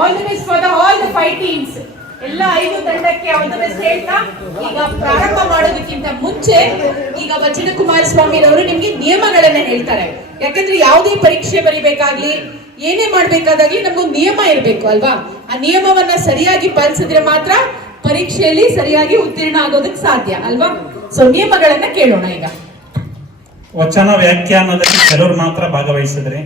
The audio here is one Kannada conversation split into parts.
All the best for all the 5 teams. ಎಲ್ಲ 5 ತಂಡಕ್ಕೆ ಆಲ್ ದಿ ಬೆಸ್ಟ್ ಹೇಳ್ತಾ ಈಗ ಪ್ರಾರಂಭ ಮಾಡೋದಕ್ಕಿಂತ ಮುಂಚೆ ಈಗ ವಚನ ಕುಮಾರಸ್ವಾಮಿ ಅವರು ನಿಮ್ಗೆ ನಿಯಮಗಳನ್ನ ಹೇಳ್ತಾರೆ. ಯಾಕಂದ್ರೆ ಯಾವುದೇ ಪರೀಕ್ಷೆ ಬರಿಬೇಕಾಗ್ಲಿ ಏನೇ ಮಾಡ್ಬೇಕಾದಾಗ್ಲಿ ನಮ್ಗೊಂದು ನಿಯಮ ಇರಬೇಕು ಅಲ್ವಾ? ಆ ನಿಯಮವನ್ನ ಸರಿಯಾಗಿ ಪಾಲಿಸಿದ್ರೆ ಮಾತ್ರ ಪರೀಕ್ಷೆಯಲ್ಲಿ ಸರಿಯಾಗಿ ಉತ್ತೀರ್ಣ ಆಗೋದಕ್ಕೆ ಸಾಧ್ಯ ಅಲ್ವಾ? ಸೊ ನಿಯಮಗಳನ್ನ ಕೇಳೋಣ. ಈಗ ವಚನ ವ್ಯಾಖ್ಯಾನದಲ್ಲಿ ಕೆಲವರು ಮಾತ್ರ ಭಾಗವಹಿಸಿದ್ರಿ,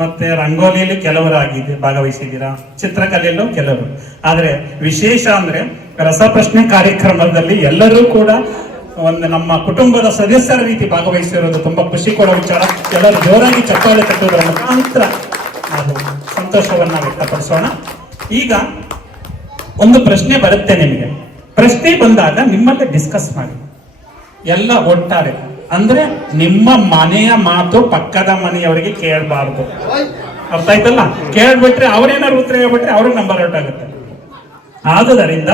ಮತ್ತೆ ರಂಗೋಲಿಯಲ್ಲಿ ಕೆಲವರು ಭಾಗವಹಿಸಿದ್ದೀರಾ, ಚಿತ್ರಕಲೆಯಲ್ಲೂ ಕೆಲವರು. ಆದ್ರೆ ವಿಶೇಷ ಅಂದ್ರೆ ರಸಪ್ರಶ್ನೆ ಕಾರ್ಯಕ್ರಮದಲ್ಲಿ ಎಲ್ಲರೂ ಕೂಡ ಒಂದು ನಮ್ಮ ಕುಟುಂಬದ ಸದಸ್ಯರ ರೀತಿ ಭಾಗವಹಿಸಿರೋದು ತುಂಬಾ ಖುಷಿ ಕೊಡೋ ವಿಚಾರ. ಎಲ್ಲರೂ ಜೋರಾಗಿ ಚಪ್ಪಾಳೆ ತಟ್ಟುವುದರ ಮುಖಾಂತರ ನಾವು ಸಂತೋಷವನ್ನ ವ್ಯಕ್ತಪಡಿಸೋಣ. ಈಗ ಒಂದು ಪ್ರಶ್ನೆ ಬರುತ್ತೆ ನಿಮಗೆ. ಪ್ರಶ್ನೆ ಬಂದಾಗ ನಿಮ್ಮಲ್ಲೇ ಡಿಸ್ಕಸ್ ಮಾಡಿ, ಎಲ್ಲ ಒಟ್ಟಾರೆ. ಅಂದ್ರೆ ನಿಮ್ಮ ಮನೆಯ ಮಾತು ಪಕ್ಕದ ಮನೆಯವರಿಗೆ ಕೇಳಬಾರ್ದು. ಅರ್ಥ ಆಯ್ತಲ್ಲ? ಕೇಳ್ಬಿಟ್ರೆ ಅವ್ರೇನಾದ್ರು ಉತ್ತರ ಹೇಳ್ಬಿಟ್ರೆ ಅವ್ರಿಗೆ ನಂಬರ್ ಔಟ್ ಆಗುತ್ತೆ. ಆದುದರಿಂದ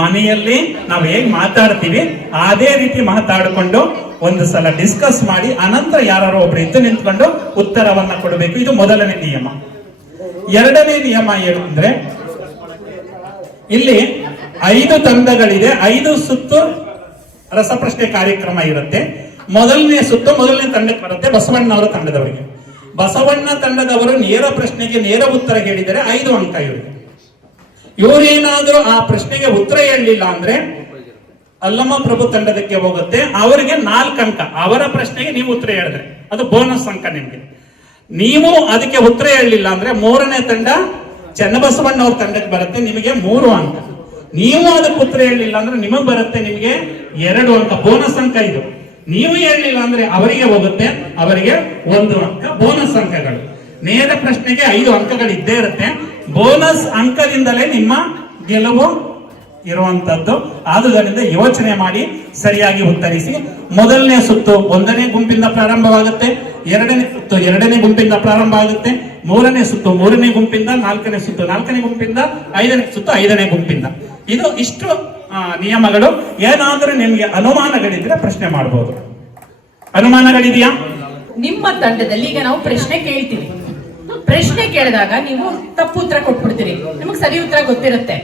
ಮನೆಯಲ್ಲಿ ನಾವು ಹೇಗ್ ಮಾತಾಡ್ತೀವಿ ಅದೇ ರೀತಿ ಮಾತಾಡಿಕೊಂಡು ಒಂದು ಸಲ ಡಿಸ್ಕಸ್ ಮಾಡಿ ಅನಂತರ ಯಾರು ಒಬ್ರು ಎದ್ದು ನಿಂತ್ಕೊಂಡು ಉತ್ತರವನ್ನ ಕೊಡಬೇಕು. ಇದು ಮೊದಲನೇ ನಿಯಮ. ಎರಡನೇ ನಿಯಮ ಏನಂದ್ರೆ, ಇಲ್ಲಿ 5 ತಂಡಗಳಿದೆ, 5 ಸುತ್ತು ರಸಪ್ರಶ್ನೆ ಕಾರ್ಯಕ್ರಮ ಇರುತ್ತೆ. ಮೊದಲನೇ ಸುತ್ತು ಮೊದಲನೇ ತಂಡಕ್ಕೆ ಬರುತ್ತೆ ಬಸವಣ್ಣವರ ತಂಡದವರಿಗೆ. ಬಸವಣ್ಣ ತಂಡದವರು ನೇರ ಪ್ರಶ್ನೆಗೆ ನೇರ ಉತ್ತರ ಹೇಳಿದರೆ 5 ಅಂಕ ಇವರಿಗೆ. ಇವರೇನಾದ್ರೂ ಆ ಪ್ರಶ್ನೆಗೆ ಉತ್ತರ ಹೇಳಲಿಲ್ಲ ಅಂದ್ರೆ ಅಲ್ಲಮ್ಮ ಪ್ರಭು ತಂಡದಕ್ಕೆ ಹೋಗುತ್ತೆ, ಅವರಿಗೆ 4 ಅಂಕ. ಅವರ ಪ್ರಶ್ನೆಗೆ ನೀವು ಉತ್ತರ ಹೇಳಿದ್ರೆ ಅದು ಬೋನಸ್ ಅಂಕ ನಿಮ್ಗೆ. ನೀವು ಅದಕ್ಕೆ ಉತ್ತರ ಹೇಳಲಿಲ್ಲ ಅಂದ್ರೆ 3ನೇ ತಂಡ ಚನ್ನಬಸವಣ್ಣವ್ರ ತಂಡಕ್ಕೆ ಬರುತ್ತೆ, ನಿಮಗೆ 3 ಅಂಕ. ನೀವು ಅದಕ್ಕೆ ಉತ್ತರ ಹೇಳಲಿಲ್ಲ ಅಂದ್ರೆ ನಿಮಗೆ ಬರುತ್ತೆ ನಿಮಗೆ 2 ಅಂಕ, ಬೋನಸ್ ಅಂಕ ಇದು. ನೀವು ಹೇಳಲಿಲ್ಲ ಅಂದ್ರೆ ಅವರಿಗೆ ಹೋಗುತ್ತೆ, ಅವರಿಗೆ 1 ಅಂಕ ಬೋನಸ್ ಅಂಕಗಳು. ನೇರ ಪ್ರಶ್ನೆಗೆ 5 ಅಂಕಗಳು ಇದ್ದೇ ಇರುತ್ತೆ. ಬೋನಸ್ ಅಂಕದಿಂದಲೇ ನಿಮ್ಮ ಗೆಲುವು ಇರುವಂತದ್ದು. ಆದುದರಿಂದ ಯೋಚನೆ ಮಾಡಿ ಸರಿಯಾಗಿ ಉತ್ತರಿಸಿ. ಮೊದಲನೇ ಸುತ್ತು 1ನೇ ಗುಂಪಿಂದ ಪ್ರಾರಂಭವಾಗುತ್ತೆ, 2ನೇ ಸುತ್ತು 2ನೇ ಗುಂಪಿಂದ ಪ್ರಾರಂಭ ಆಗುತ್ತೆ, 3ನೇ ಸುತ್ತು 3ನೇ ಗುಂಪಿಂದ, 4ನೇ ಸುತ್ತು 4ನೇ ಗುಂಪಿಂದ, 5ನೇ ಸುತ್ತು 5ನೇ ಗುಂಪಿಂದ. ಇದು ಇಷ್ಟು ನಿಯಮಗಳು. ಏನಾದ್ರೂ ನಿಮ್ಗೆ ಅನುಮಾನಗಳಿದ್ರೆ ಪ್ರಶ್ನೆ ಮಾಡಬಹುದು. ಅನುಮಾನಗಳಿದೆಯಾ? ನಿಮ್ಮ ತಂಡದಲ್ಲಿ ಈಗ ನಾವು ಪ್ರಶ್ನೆ ಕೇಳ್ತೀವಿ. ಪ್ರಶ್ನೆ ಕೇಳಿದಾಗ ನೀವು ತಪ್ಪು ಉತ್ತರ ಕೊಟ್ಬಿಡ್ತೀರಿ, ನಿಮಗೆ ಸರಿ ಉತ್ತರ ಗೊತ್ತಿರುತ್ತೆ.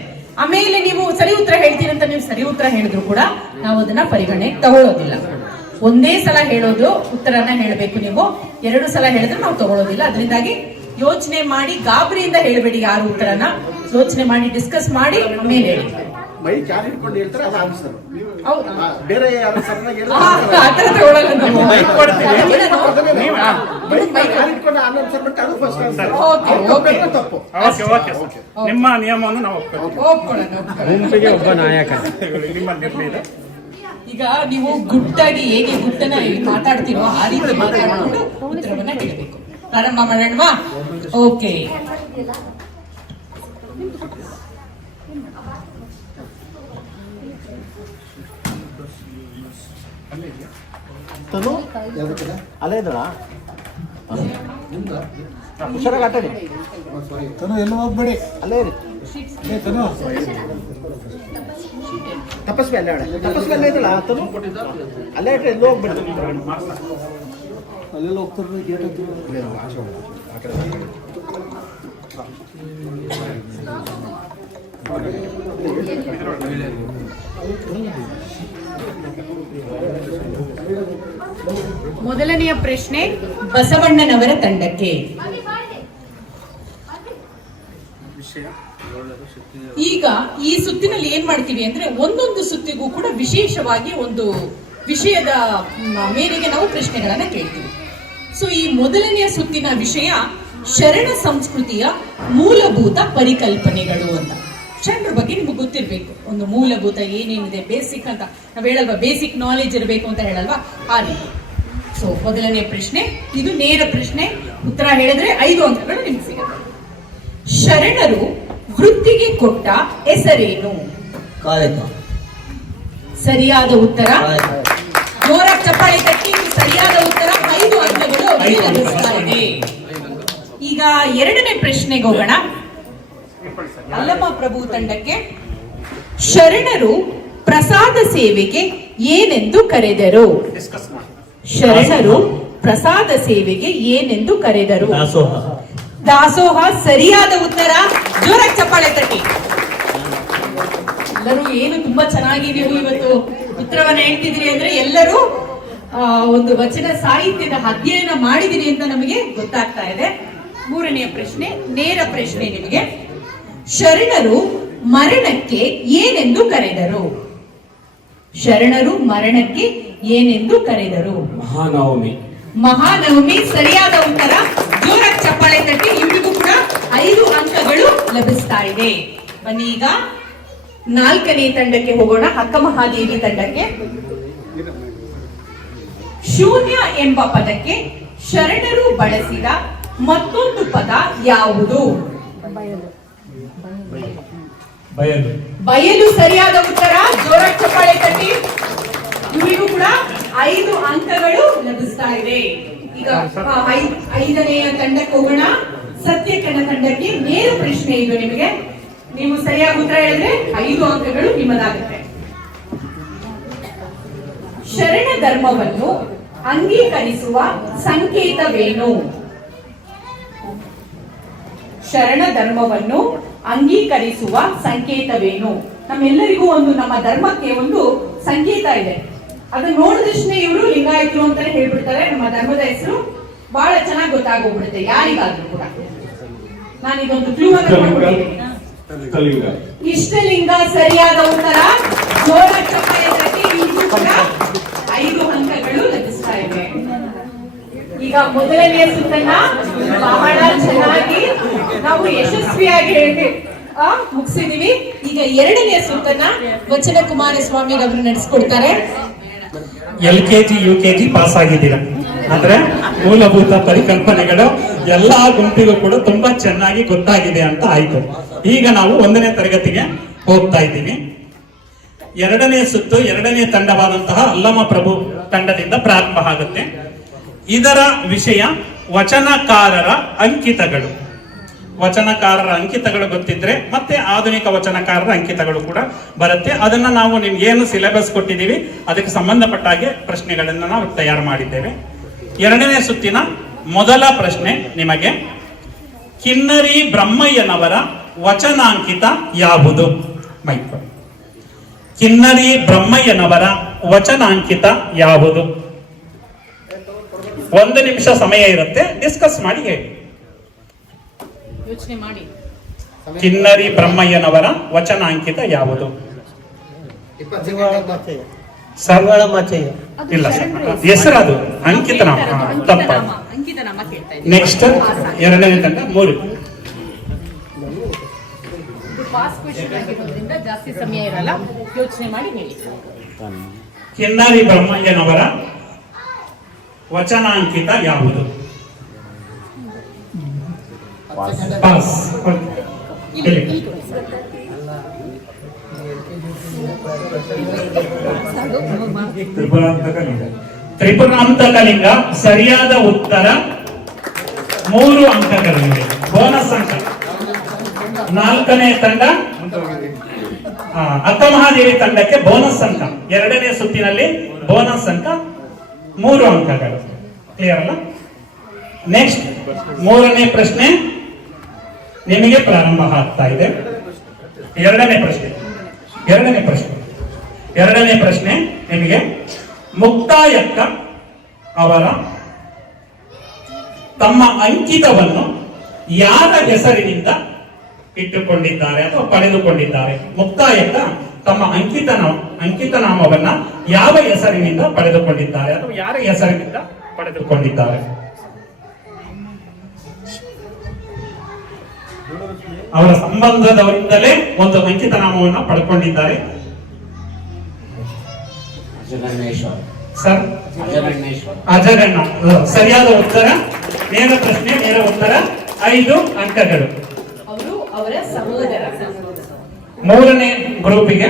ಆಮೇಲೆ ನೀವು ಸರಿ ಉತ್ತರ ಹೇಳ್ತೀರಿ ಅಂತ ನೀವು ಸರಿ ಉತ್ತರ ಹೇಳಿದ್ರು ಕೂಡ ನಾವು ಅದನ್ನ ಪರಿಗಣನೆಗೆ ತಗೊಳ್ಳೋದಿಲ್ಲ. ಒಂದೇ ಸಲ ಹೇಳೋದು ಉತ್ತರನ ಹೇಳಬೇಕು. ನೀವು 2 ಸಲ ಹೇಳಿದ್ರೆ ನಾವು ತಗೊಳ್ಳೋದಿಲ್ಲ. ಅದರಿಂದಾಗಿ ಯೋಚನೆ ಮಾಡಿ, ಗಾಬರಿಯಿಂದ ಹೇಳಬೇಡಿ. ಯಾರು ಉತ್ತರನ ಯೋಚನೆ ಮಾಡಿ ಡಿಸ್ಕಸ್ ಮಾಡಿ ಆಮೇಲೆ ಹೇಳಿ. ಬೇರೆ ನಿಮ್ಮ ನಿಯಮವನ್ನು ನಾವು ಗುಂಪಿಗೆ ಒಬ್ಬ ನಾಯಕ. ನಿಮ್ಮ ನಿರ್ಣಯ. ಈಗ ನೀವು ಗುಟ್ಟಾಗಿ ಹೇಗೆ ಗುಟ್ಟನ್ನ ಮಾತಾಡ್ತೀರೋ ಆ ರೀತಿ ಮಾತಾಡಿಕೊಂಡು ಉತ್ತರವನ್ನ ಹೇಳಬೇಕು. ಪ್ರಾರಂಭ ಮಾಡೋಣವಾ? ಓಕೆ. ಅಲ್ಲೇ ಇದ್ರ ಹುಷಾರಾಗಿ ಆಟಾಡಿ. ಎಲ್ಲ ಹೋಗ್ಬೇಡಿ, ಅಲ್ಲೇ ಇರಿ. ತಪಸ್ವಿ ಅಲ್ಲೇ ತಪಸ್ವಿ ಅಲ್ಲೇ ಇದ್ದಲ್ಲ ತನು, ಅಲ್ಲೇ ಇಟ್ರೆ ಎಲ್ಲೂ ಹೋಗ್ಬೇಡಿ. ಅಲ್ಲೆಲ್ಲ ಹೋಗ್ತಾರೆ ಗೇಟ್ ಮೊದಲನೆಯ ಪ್ರಶ್ನೆ ಬಸವಣ್ಣನವರ ತಂಡಕ್ಕೆ. ಈಗ ಈ ಸುತ್ತಿನಲ್ಲಿ ಏನ್ ಮಾಡ್ತೀವಿ ಅಂದ್ರೆ ಒಂದೊಂದು ಸುತ್ತಿಗೂ ಕೂಡ ವಿಶೇಷವಾಗಿ ಒಂದು ವಿಷಯದ ಮೇರೆಗೆ ನಾವು ಪ್ರಶ್ನೆಗಳನ್ನ ಕೇಳ್ತೀವಿ. ಸೊ ಈ ಮೊದಲನೆಯ ಸುತ್ತಿನ ವಿಷಯ ಶರಣ ಸಂಸ್ಕೃತಿಯ ಮೂಲಭೂತ ಪರಿಕಲ್ಪನೆಗಳು ಅಂತ. ಶರಣರ ಬಗ್ಗೆ ನಿಮ್ಗೆ ಗೊತ್ತಿರ್ಬೇಕು, ಒಂದು ಮೂಲಭೂತ ಏನೇನಿದೆ, ಬೇಸಿಕ್ ಅಂತ ನಾವ್ ಹೇಳಲ್ವಾ, ಬೇಸಿಕ್ ನಾಲೆಜ್ ಇರಬೇಕು ಅಂತ ಹೇಳಲ್ವಾ, ಆ ರೀತಿ. ಸೊ ಮೊದಲನೆಯ ಪ್ರಶ್ನೆ ಇದು ನೇರ ಪ್ರಶ್ನೆ. ಉತ್ತರ ಹೇಳಿದ್ರೆ 5 ಅಂಕಗಳು ನಿಮ್ಗೆ ಸಿಗುತ್ತೆ. ಶರಣರು ವೃತ್ತಿಗೆ ಕೊಟ್ಟ ಹೆಸರೇನು? ಸರಿಯಾದ ಉತ್ತರ. ಜೋರ ಚಪ್ಪಾಳೆ ತಟ್ಟಿ. ಸರಿಯಾದ ಉತ್ತರ 5 ಅಂಕಗಳು ಲಭಿಸ್ತಾ ಇದೆ. ಈಗ 2ನೇ ಪ್ರಶ್ನೆಗೆ ಹೋಗೋಣ. ಅಲ್ಲಮ್ಮ ಪ್ರಭು ತಂಡಕ್ಕೆ. ಶರಣರು ಪ್ರಸಾದ ಸೇವೆಗೆ ಏನೆಂದು ಕರೆದರು? ಶರಣರು ಪ್ರಸಾದ ಸೇವೆಗೆ ಏನೆಂದು ಕರೆದರು? ದಾಸೋಹ ಸರಿಯಾದ ಉತ್ತರ. ಜೋರಾಗಿ ಚಪ್ಪಾಳೆ ತಟ್ಟಿ. ಎಲ್ಲರೂ ಏನು ತುಂಬಾ ಚೆನ್ನಾಗಿ ನೀವು ಇವತ್ತು ಉತ್ತರವನ್ನ ಹೇಳ್ತಿದ್ದೀರಿ ಅಂದ್ರೆ ಎಲ್ಲರೂ ಒಂದು ವಚನ ಸಾಹಿತ್ಯದ ಅಧ್ಯಯನ ಮಾಡಿದಿರಿ ಅಂತ ನಮಗೆ ಗೊತ್ತಾಗ್ತಾ ಇದೆ. ಮೂರನೆಯ ಪ್ರಶ್ನೆ ನೇರ ಪ್ರಶ್ನೆ ನಿಮಗೆ. ಶರಣರು ಮರಣಕ್ಕೆ ಏನೆಂದು ಕರೆದರು? ಶರಣರು ಮರಣಕ್ಕೆ ಏನೆಂದು ಕರೆದರು? ಮಹಾನವಮಿ. ಮಹಾನವಮಿ ಸರಿಯಾದ ಉತ್ತರ. ಜೋರಾಗಿ ಚಪ್ಪಾಳೆ ತಟ್ಟಿ. ಇವರಿಗೂ ಕೂಡ 5 ಅಂಕಗಳು ಲಭಿಸ್ತಾ ಇದೆ. ಬನ್ನಿ ಈಗ 4ನೇ ತಂಡಕ್ಕೆ ಹೋಗೋಣ, ಅಕ್ಕ ಮಹಾದೇವಿ ತಂಡಕ್ಕೆ. ಶೂನ್ಯ ಎಂಬ ಪದಕ್ಕೆ ಶರಣರು ಬಳಸಿದ ಮತ್ತೊಂದು ಪದ ಯಾವುದು? ಬಯಲು. ಬಯಲು ಸರಿಯಾದ ಉತ್ತರ. ಜೋರಾಗಿ ಚಪ್ಪಾಳೆ ತಟ್ಟಿ. ಇವರಿಗೂ ಕೂಡ 5 ಅಂಕಗಳು ಲಭಿಸ್ತಾ ಇದೆ. ಈಗ 5ನೆಯ ತಂಡಕ್ಕೆ ಹೋಗೋಣ, ಸತ್ಯಕಣ್ಣ ತಂಡಕ್ಕೆ. ನೇರ ಪ್ರಶ್ನೆ ಇದು ನಿಮಗೆ. ನೀವು ಸರಿಯಾಗಿ ಉತ್ತರ ಹೇಳಿದ್ರೆ 5 ಅಂಕಗಳು ನಿಮ್ಮದಾಗುತ್ತೆ. ಶರಣ ಧರ್ಮವನ್ನು ಅಂಗೀಕರಿಸುವ ಸಂಕೇತವೇನು? ಶರಣ ಧರ್ಮವನ್ನು ಅಂಗೀಕರಿಸುವ ಸಂಕೇತವೇನು? ನಮ್ಮೆಲ್ಲರಿಗೂ ನಮ್ಮ ಧರ್ಮಕ್ಕೆ ಒಂದು ಸಂಕೇತ ಇದೆ. ಅದನ್ನ ನೋಡಿದಷ್ಟೇ ಇವರು ಲಿಂಗಾಯತರು ಅಂತಾನೆ ಹೇಳ್ಬಿಡ್ತಾರೆ. ನಮ್ಮ ಧರ್ಮದ ಹೆಸರು ಬಹಳ ಚೆನ್ನಾಗಿ ಗೊತ್ತಾಗೋಗ್ಬಿಡುತ್ತೆ ಯಾರಿಗಾದ್ರೂ ಕೂಡ. ನಾನು ಇದೊಂದು ಕ್ಲೂ ಅನ್ನು ಕೊಡ್ತೀನಿ. ಇಷ್ಟಲಿಂಗ ಸರಿಯಾದ ಉತ್ತರ. ಜೋರ ಚಪ್ಪಾಳೆ ತಟ್ಟಿ. ಇಲ್ಲೂ ಕೂಡ 5 ಅಂಕಗಳು ಲಭಿಸ್ತಾ ಇವೆ. ಈಗ ಮೊದಲನೆಯ ಸುತ್ತನ್ನ ಬಹಳ ಚೆನ್ನಾಗಿ ನಾವು ಯಶಸ್ವಿಯಾಗಿ ಮುಗಿಸಿದೀವಿ. ಈಗ 2ನೇ ಸುತ್ತನ್ನ ವಚನ ಕುಮಾರಸ್ವಾಮಿ ಅವರು ನಡೆಸ್ಕೊಡ್ತಾರೆ. LKG UKG ಪಾಸ್ ಆಗಿದ್ದೀರಾ ಅಂದ್ರೆ ಮೂಲಭೂತ ಪರಿಕಲ್ಪನೆಗಳು ಎಲ್ಲಾ ಗುಂಪಿಗೂ ಕೂಡ ತುಂಬಾ ಚೆನ್ನಾಗಿ ಗೊತ್ತಾಗಿದೆ ಅಂತ ಆಯ್ತು. ಈಗ ನಾವು 1ನೇ ತರಗತಿಗೆ ಹೋಗ್ತಾ ಇದ್ದೀವಿ. 2ನೇ ಸುತ್ತು 2ನೇ ತಂಡವಾದಂತಹ ಅಲ್ಲಮ ಪ್ರಭು ತಂಡದಿಂದ ಪ್ರಾರಂಭ ಆಗುತ್ತೆ. ಇದರ ವಿಷಯ ವಚನಕಾರರ ಅಂಕಿತಗಳು. ವಚನಕಾರರ ಅಂಕಿತಗಳು ಗೊತ್ತಿದ್ರೆ ಮತ್ತೆ ಆಧುನಿಕ ವಚನಕಾರರ ಅಂಕಿತಗಳು ಕೂಡ ಬರುತ್ತೆ. ಅದನ್ನ ನಾವು ನಿಮ್ಗೆ ಏನು ಸಿಲೆಬಸ್ ಕೊಟ್ಟಿದ್ದೀವಿ ಅದಕ್ಕೆ ಸಂಬಂಧಪಟ್ಟ ಹಾಗೆ ಪ್ರಶ್ನೆಗಳನ್ನ ನಾವು ತಯಾರು ಮಾಡಿದ್ದೇವೆ. 2ನೇ ಸುತ್ತಿನ ಮೊದಲ ಪ್ರಶ್ನೆ ನಿಮಗೆ, ಕಿನ್ನರಿ ಬ್ರಹ್ಮಯ್ಯನವರ ವಚನಾಂಕಿತ ಯಾವುದು? ಮೈಕ್. ಕಿನ್ನರಿ ಬ್ರಹ್ಮಯ್ಯನವರ ವಚನಾಂಕಿತ ಯಾವುದು? 1 ನಿಮಿಷ ಸಮಯ ಇರುತ್ತೆ, ಡಿಸ್ಕಸ್ ಮಾಡಿ ಹೇಳಿ. ಯೋಚನೆ ಮಾಡಿ. ಕಿನ್ನರಿ ಬ್ರಹ್ಮಯ್ಯನವರ ವಚನಾಂಕಿತ ಯಾವುದು? ಸರ್ ಇಲ್ಲ ಸರ್, ಹೆಸರದು ಅಂಕಿತನಾಮ. ತಪ್ಪ. ಅಂಕಿತನಾಮ ಕೇಳ್ತಾ ಇದ್ದೀನಿ. ನೆಕ್ಸ್ಟ್ 2ನೇ ತಂಡ 3. ಪಾಸ್ ಕ್ವೆಶ್ಚನ್ ಆಗಿರೋದ್ರಿಂದ ಜಾಸ್ತಿ ಸಮಯ ಇರಲ್ಲ, ಯೋಚನೆ ಮಾಡಿ ಹೇಳಿ. ಕಿನ್ನರಿ ಬ್ರಹ್ಮಯ್ಯನವರ ವಚನಾಂಕಿತ ಯಾವುದು? ಪಾಸ್. ಹೇಳಿ. ತ್ರಿಪುರಾಂತಕಲಿಂಗ ಸರಿಯಾದ ಉತ್ತರ. 3 ಅಂಕಗಳಿವೆ. ಬೋನಸ್ ಅಂಕ. 4ನೇ ತಂಡ ಅಕ್ಕ ಮಹಾದೇವಿ ತಂಡಕ್ಕೆ ಬೋನಸ್ ಅಂಕ. 2ನೇ ಸುತ್ತಿನಲ್ಲಿ ಬೋನಸ್ ಅಂಕ 3 ಅಂಕಗಳು. ಕ್ಲಿಯರ್ ಅಲ್ಲ? ನೆಕ್ಸ್ಟ್ 3ನೇ ಪ್ರಶ್ನೆ ನಿಮಗೆ ಪ್ರಾರಂಭ ಆಗ್ತಾ ಇದೆ. 2ನೇ ಪ್ರಶ್ನೆ ನಿಮಗೆ, ಮುಕ್ತಾಯಕ್ಕ ಅವರ ತಮ್ಮ ಅಂಕಿತವನ್ನು ಯಾರ ಹೆಸರಿನಿಂದ ಇಟ್ಟುಕೊಂಡಿದ್ದಾರೆ ಅಥವಾ ಪಡೆದುಕೊಂಡಿದ್ದಾರೆ? ಮುಕ್ತಾಯಕ್ಕ ತಮ್ಮ ಅಂಕಿತನಾಮವನ್ನ ಯಾವ ಹೆಸರಿನಿಂದ ಪಡೆದುಕೊಂಡಿದ್ದಾರೆ ಅಥವಾ ಯಾರ ಹೆಸರಿನಿಂದ ಪಡೆದುಕೊಂಡಿದ್ದಾರೆ? ಅವರ ಸಂಬಂಧದವರಿಂದಲೇ ಒಂದು ಅಂಕಿತನಾಮವನ್ನು ಪಡ್ಕೊಂಡಿದ್ದಾರೆ. ಸರ್, ಅಜಗಣ್ಣ ಸರಿಯಾದ ಉತ್ತರ. ನೇರ ಪ್ರಶ್ನೆ, ನೇರ ಉತ್ತರ. 5 ಅಂಕಗಳು. ಅವರು ಅವರ ಸಹೋದರ. 3ನೇ ಗ್ರೂಪಿಗೆ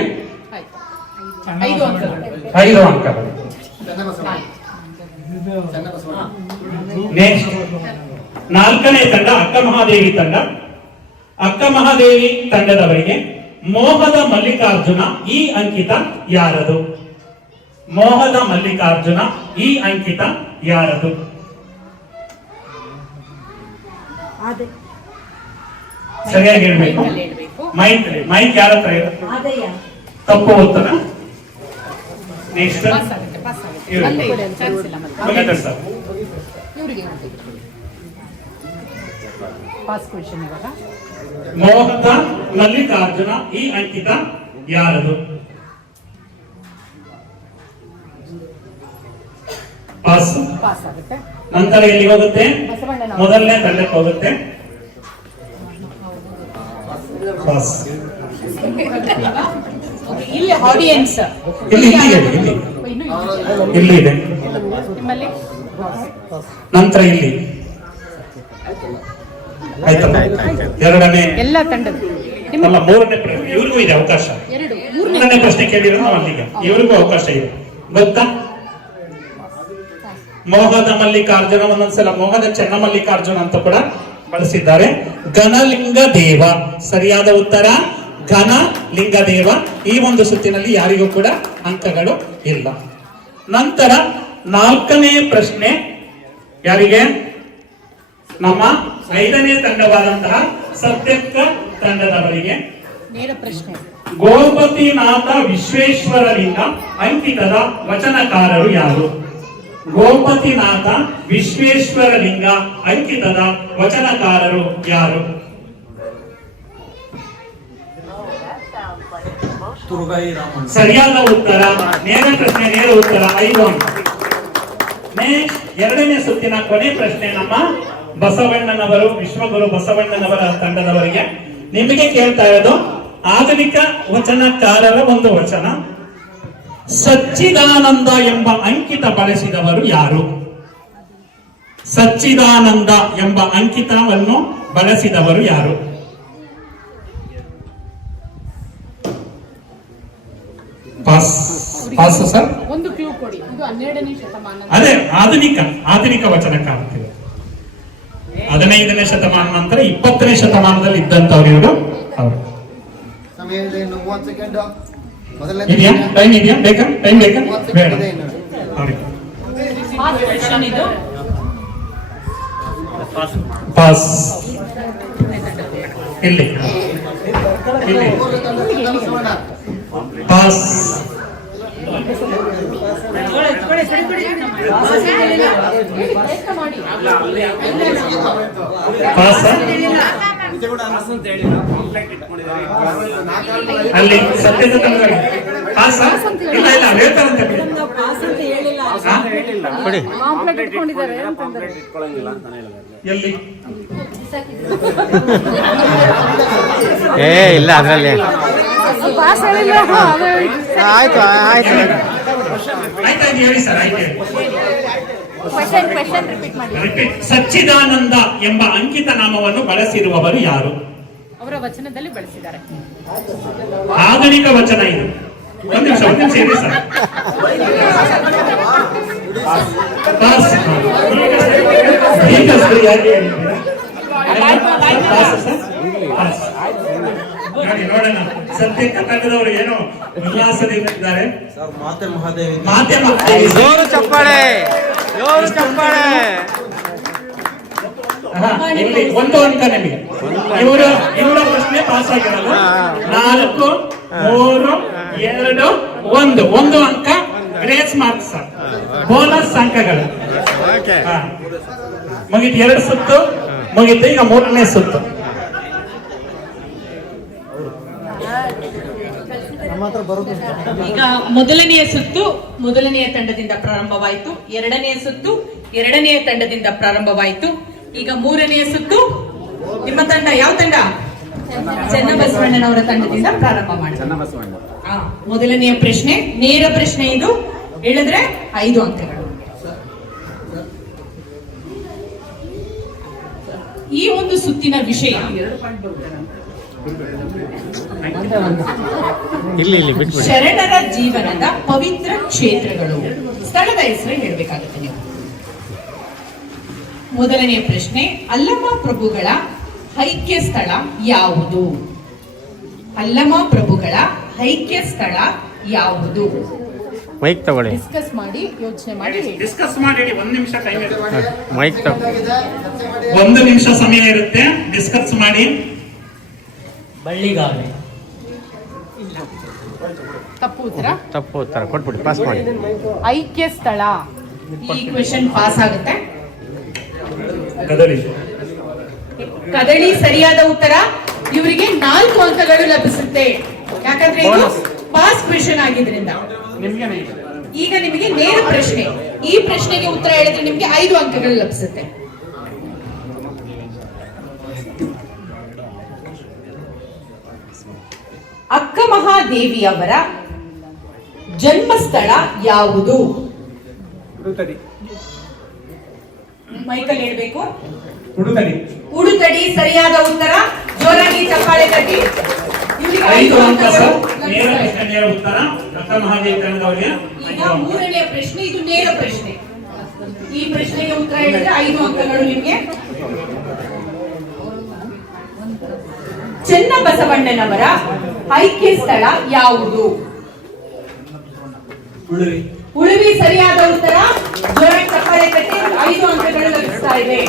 5 ಅಂಕಗಳು. 5 ಅಂಕಗಳು. ನೆಕ್ಸ್ಟ್ 4ನೇ ತಂಡ ಅಕ್ಕ ಮಹಾದೇವಿ ತಂಡ. ಅಕ್ಕ ಮಹಾದೇವಿ ತಂಡದವರಿಗೆ ಮೋಹದ ಮಲ್ಲಿಕಾರ್ಜುನ ಈ ಅಂಕಿತ ಯಾರದು? ಮೋಹದ ಮಲ್ಲಿಕಾರ್ಜುನ ಈ ಅಂಕಿತ ಯಾರದು? ಸರಿಯಾಗಿ ಹೇಳ್ಬೇಕು. ಮೈಕ್ ಯಾರ ಹತ್ರ ಇದೆ? ತಪ್ಪು ಉತ್ತರ. ನೆಕ್ಸ್ಟ್ ಸರ್ ಮೋಹದ ಮಲ್ಲಿಕಾರ್ಜುನ ಈ ಅಂಕಿತ ಯಾರದು? ಪಾಸ್. ನಂತರ ಎಲ್ಲಿ ಹೋಗುತ್ತೆ? ಮೊದಲನೇ ತಂಡಕ್ಕೆ ಹೋಗುತ್ತೆ. ಪಾಸ್. ಇಲ್ಲಿ ಆಡಿಯನ್ಸ್ ಇಲ್ಲಿ ಇದೆ. ನಂತರ ಇಲ್ಲಿ ಆಯ್ತಲ್ಲ. ಎರಡನೇ ಎಲ್ಲ ತಂಡದ ಅಲ್ಲ, ಮೂರನೇ ಪ್ರಶ್ನೆ ಇವ್ರಿಗೂ ಇದೆ ಅವಕಾಶ. ಮೂರನೇ ಪ್ರಶ್ನೆ ಕೇಳಿರೋ ನಾವು ಅಲ್ಲಿಗ ಇವ್ರಿಗೂ ಅವಕಾಶ ಇದೆ. ಗೊತ್ತಾ? ಮೋಹದ ಮಲ್ಲಿಕಾರ್ಜುನ, ಒಂದೊಂದ್ಸಲ ಮೋಹದ ಚೆನ್ನ ಮಲ್ಲಿಕಾರ್ಜುನ ಅಂತ ಕೂಡ ಬಳಸಿದ್ದಾರೆ. ಘನಲಿಂಗ ದೇವ ಸರಿಯಾದ ಉತ್ತರ. ಘನಲಿಂಗ ದೇವ. ಈ ಒಂದು ಸುತ್ತಿನಲ್ಲಿ ಯಾರಿಗೂ ಕೂಡ ಅಂಕಗಳು ಇಲ್ಲ. ನಂತರ ನಾಲ್ಕನೇ ಪ್ರಶ್ನೆ ಯಾರಿಗೆ? ನಮ್ಮ 5ನೇ ತಂಡವಾದಂತಹ ಸತ್ಯಕ್ಕ ತಂಡದವರಿಗೆ. ನೇರ ಪ್ರಶ್ನೆ. ಗೋಪತಿನಾಥ ವಿಶ್ವೇಶ್ವರಲಿಂಗ ಅಂಕಿತದ ವಚನಕಾರರು ಯಾರು? ಗೋಪತಿನಾಥ ವಿಶ್ವೇಶ್ವರಲಿಂಗ ಅಂಕಿತದ ವಚನಕಾರರು ಯಾರು? ಸರಿಯಾದ ಉತ್ತರ. ನೇರ ಪ್ರಶ್ನೆ, ನೇರ ಉತ್ತರ 5 ಅಂಕ. ಎರಡನೇ ಸುತ್ತಿನ ಕೊನೆ ಪ್ರಶ್ನೆ ನಮ್ಮ ಬಸವಣ್ಣನವರು, ವಿಶ್ವಗುರು ಬಸವಣ್ಣನವರ ತಂಡದವರಿಗೆ. ನಿಮಗೆ ಕೇಳ್ತಾ ಇರೋದು ಆಧುನಿಕ ವಚನಕಾರರ ಒಂದು ವಚನ. ಸಚ್ಚಿದಾನಂದ ಎಂಬ ಅಂಕಿತ ಬಳಸಿದವರು ಯಾರು? ಸಚ್ಚಿದಾನಂದ ಎಂಬ ಅಂಕಿತವನ್ನು ಬಳಸಿದವರು ಯಾರು? ಪಾಸ್. Pass sir. ಒಂದು ಕ್ಲೂ ಕೊಡಿ. ಇದು 12ನೇ ಶತಮಾನ. ಅದೇ ಆಧುನಿಕ ವಚನಕಾರ. 15ನೇ ಶತಮಾನ ನಂತರ 20ನೇ ಶತಮಾನದಲ್ಲಿ ಇದ್ದಂತವ್ರು ಇವರು. ಅವರು ಇದೆಯಾ? ಟೈಮ್ ಇದೆಯಾ? ಬೇಕಾ? ಟೈಮ್ ಬೇಕಾ? ಬೇಡ. ಪಾಸ್. ಇಲ್ಲಿ ಪಾಸ್. ಪಾಸ್. ಅಲ್ಲಿ ಸತ್ಯದ ತಂಡಗಳಿಗೆ ಪಾಸ್. ಇಲ್ಲ ಇಲ್ಲ ಹೇಳ್ತಾರಂತೆ. ಎಲ್ಲಿ? ಇಲ್ಲ ಅದರಲ್ಲಿ ಆಯ್ತು ಆಯ್ತು ಆಯ್ತಾ ಹೇಳಿ ಸರ್. ಆಯ್ತು. ಸಚ್ಚಿದಾನಂದ ಎಂಬ ಅಂಕಿತ ನಾಮವನ್ನು ಬಳಸಿರುವವರು ಯಾರು? ಅವರ ವಚನದಲ್ಲಿ ಬಳಸಿದ್ದಾರೆ. ಆಧುನಿಕ ವಚನ ಇದು. ಒಂದು ನಿಮಿಷ ಇರಿ ಸರ್. ನೋಡಿ ನೋಡೋಣ. ಸತ್ಯಕ್ಕ ತಂಡದವರು ಏನೋ ಉಲ್ಲಾಸದಿಂದ ಇದ್ದಾರೆ. ಮಾತೆ ಮಹಾದೇವಿ. ಜೋರು ಚಪ್ಪಾಳೆ, ಜೋರು ಚಪ್ಪಾಳೆ. ಇಲ್ಲಿ ಒಂದು ಅಂಕ ನಿಮಗೆ. ಇವರ ಪ್ರಶ್ನೆ ಪಾಸ್ ಆಗಿರೋದು 4, 3, 2, 1 ಅಂಕ ಗ್ರೇಸ್ ಮಾರ್ಕ್ಸ್ ಸರ್. ಬೋನಸ್ ಅಂಕಗಳು. ಮುಗಿತು. 2 ಸುತ್ತು ಮುಗಿತು. ಈಗ 3ನೇ ಸುತ್ತು. ಈಗ ಮೊದಲನೆಯ ಸುತ್ತು ಮೊದಲನೆಯ ತಂಡದಿಂದ ಪ್ರಾರಂಭವಾಯಿತು. ಎರಡನೆಯ ಸುತ್ತು ಎರಡನೆಯ ತಂಡದಿಂದ ಪ್ರಾರಂಭವಾಯಿತು. ಈಗ 3ನೆಯ ಸುತ್ತು ನಿಮ್ಮ ತಂಡ. ಯಾವ ತಂಡ? ಚನ್ನಬಸವಣ್ಣನವರ ತಂಡದಿಂದ ಪ್ರಾರಂಭ ಮಾಡಿ. ಮೊದಲನೆಯ ಪ್ರಶ್ನೆ ನೇರ ಪ್ರಶ್ನೆ. ಇದು ಹೇಳಿದ್ರೆ 5 ಅಂಕಗಳು. ಈ ಒಂದು ಸುತ್ತಿನ ವಿಷಯ ಶರಣರ ಜೀವನದ ಪವಿತ್ರ ಕ್ಷೇತ್ರಗಳು. ಸ್ಥಳದ ಹೆಸರು ಹೇಳಬೇಕಾಗುತ್ತೆ ನೀವು. ಮೊದಲನೆಯ ಪ್ರಶ್ನೆ, ಅಲ್ಲಮ ಪ್ರಭುಗಳ ಐಕ್ಯ ಸ್ಥಳ ಯಾವುದು? ಅಲ್ಲಮ ಪ್ರಭುಗಳ ಐಕ್ಯ ಸ್ಥಳ ಯಾವುದು? ಮೈಕ್ ತಗೊಳ್ಳಿ. ಡಿಸ್ಕಸ್ ಮಾಡಿ, ಯೋಚನೆ ಮಾಡಿ. ಡಿಸ್ಕಸ್ ಮಾಡಿ. 1 ನಿಮಿಷ ಟೈಮ್ ಇರುತ್ತೆ. ಮೈಕ್ ತಗೊಳ್ಳಿ. 1 ನಿಮಿಷ ಸಮಯ ಇರುತ್ತೆ. ಡಿಸ್ಕಸ್ ಮಾಡಿ. ಬಳ್ಳಿಗಾವೆ. ತಪ್ಪು ಉತ್ತರ. ತಪ್ಪು ಉತ್ತರ ಕೊಟ್ಬಿಡಿ, ಪಾಸ್ ಮಾಡಿ. ಐಕ್ಯ ಸ್ಥಳ. ಈ ಕ್ವೆಶನ್ ಪಾಸ್ ಆಗುತ್ತೆ. ಕದಳಿ. ಕದಳಿ ಸರಿಯಾದ ಉತ್ತರ. ಇವರಿಗೆ 4 ಅಂಕಗಳು ಲಭಿಸುತ್ತೆ, ಯಾಕಂದ್ರೆ ಇದು ಪಾಸ್ ಕ್ವೆಶನ್ ಆಗಿದ್ರಿಂದ. ಈಗ ನಿಮಗೆ ನೇರ ಪ್ರಶ್ನೆ. ಈ ಪ್ರಶ್ನೆಗೆ ಉತ್ತರ ಹೇಳಿದ್ರೆ ನಿಮಗೆ 5 ಅಂಕಗಳು ಲಭಿಸುತ್ತೆ. ಅಕ್ಕ ಮಹಾದೇವಿಯವರ ಜನ್ಮಸ್ಥಳ ಯಾವುದು? ಮೈಕಲ್ ಹೇಳ್ಬೇಕು. ಉಡುತಡಿ. ಉಡುತಡಿ ಸರಿಯಾದ ಉತ್ತರ. ಜೋರಾಗಿ ಚಪ್ಪಾಳೆ ತಟ್ಟಿ. ಇವರಿಗೆ 5 ಅಂಕ ಸರ್. ಅಂಕಗಳು ನೇರ ಲಭಿಸುತ್ತವೆ. ಪ್ರಶ್ನೆ ನೇರ ಉತ್ತರ. ಅಕ್ಕ ಮಹಾದೇವಿ ತಂಡದವರಿಗೆ ಈಗ 3ನೇ ಪ್ರಶ್ನೆ, ಇದು ನೇರ ಪ್ರಶ್ನೆ. ಈ ಪ್ರಶ್ನೆಗೆ ಉತ್ತರ ಹೇಳಿದ್ರೆ 5 ಅಂಕಗಳು ನಿಮಗೆ. ಚೆನ್ನಬಸವಣ್ಣನವರ ಐಕ್ಯ ಸ್ಥಳ ಯಾವುದು? ಉಳುವಿ. ಉಳುವಿ ಸರಿಯಾದ ಉತ್ತರ. ಜೋರಾಗಿ ಚಪ್ಪಾಳೆ ತಟ್ಟಿ. 5 ಅಂಕಗಳು ಲಭಿಸ್ತಾ ಇದೆ.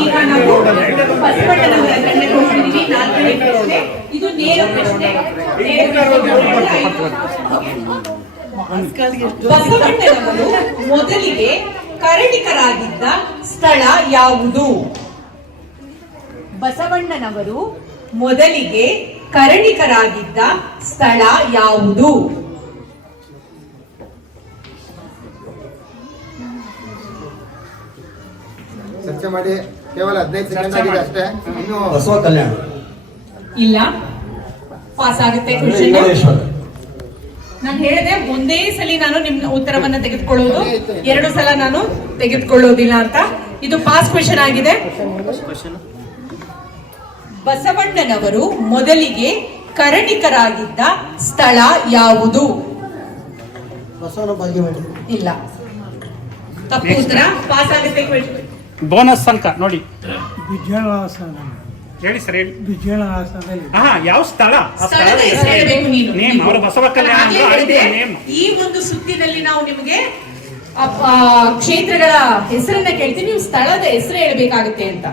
ಈಗ ನಾವು ಬಸವಣ್ಣನವರ ತಂಡಕ್ಕೆ ಹೋಗ್ತಿದ್ದೀವಿ. 4ನೇ ಪ್ರಶ್ನೆ, ಇದು ನೇರ ಪ್ರಶ್ನೆ. ಬಸವಣ್ಣನವರು ಮೊದಲಿಗೆ ಕರಣಿಕರಾಗಿದ್ದ ಸ್ಥಳ ಯಾವುದು? ಬಸವಣ್ಣನವರು ಮೊದಲಿಗೆ ಕರಣಿಕರಾಗಿದ್ದ ಸ್ಥಳ ಯಾವುದು? ಚರ್ಚೆ ಮಾಡಿ. ಕೇವಲ 15 ಸೆಕೆಂಡ್ ಆಗಿದೆ ಅಷ್ಟೇ. ಇನ್ನು ಬಸವ ಕಲ್ಯಾಣ. ಇಲ್ಲ, ಪಾಸ್ ಆಗುತ್ತೆ ಕ್ವೆಶ್ಚನ್. ನಾನು ಹೇಳಿದೆ ಒಂದೇ ಸಲ ನಾನು ನಿಮ್ಮ ಉತ್ತರವನ್ನ ತೆಗೆದುಕೊಳ್ಳುವುದು, 2 ಸಲ ನಾನು ತೆಗೆದುಕೊಳ್ಳುವುದಿಲ್ಲ ಅಂತ. ಇದು ಪಾಸ್ ಕ್ವೆಶ್ಚನ್ ಆಗಿದೆ. ಬಸವಣ್ಣನವರು ಮೊದಲಿಗೆ ಕರಣಿಕರಾಗಿದ್ದ ಸ್ಥಳ ಯಾವುದು? ಬಸವನ ಬಾಗೇವಾಡಿ. ಇಲ್ಲ, ತಪ್ಪು ಉತ್ತರ. ಪಾಸ್ ಆಗುತ್ತೆ ಕ್ವೆಶ್ಚನ್. ಬೋನಸ್ ಅಂಕ ನೋಡಿ. ವಿಜಯವಾಸನ. ಹೇಳಿ ಸರ್, ಹೇಳಿ. ವಿಜಯವಾಸದಲ್ಲಿ ಯಾವ ಸ್ಥಳ? ಆ ಸ್ಥಳದ ಹೆಸರು ಹೇಳಬೇಕು ನೀನು. ನೇಮ್. ಅವರ ಬಸವ ಕಲ್ಯಾಣ ನಾನು ಅಂದ್ರೆ ಹೇಳಿದೆ, ನೇಮ್. ಈ ಒಂದು ಸುತ್ತಿನಲ್ಲಿ ನಾವು ನಿಮಗೆ ಕ್ಷೇತ್ರಗಳ ಹೆಸರನ್ನ ಕೇಳ್ತೀವಿ, ನೀವು ಸ್ಥಳದ ಹೆಸರು ಹೇಳ್ಬೇಕಾಗುತ್ತೆ ಅಂತ.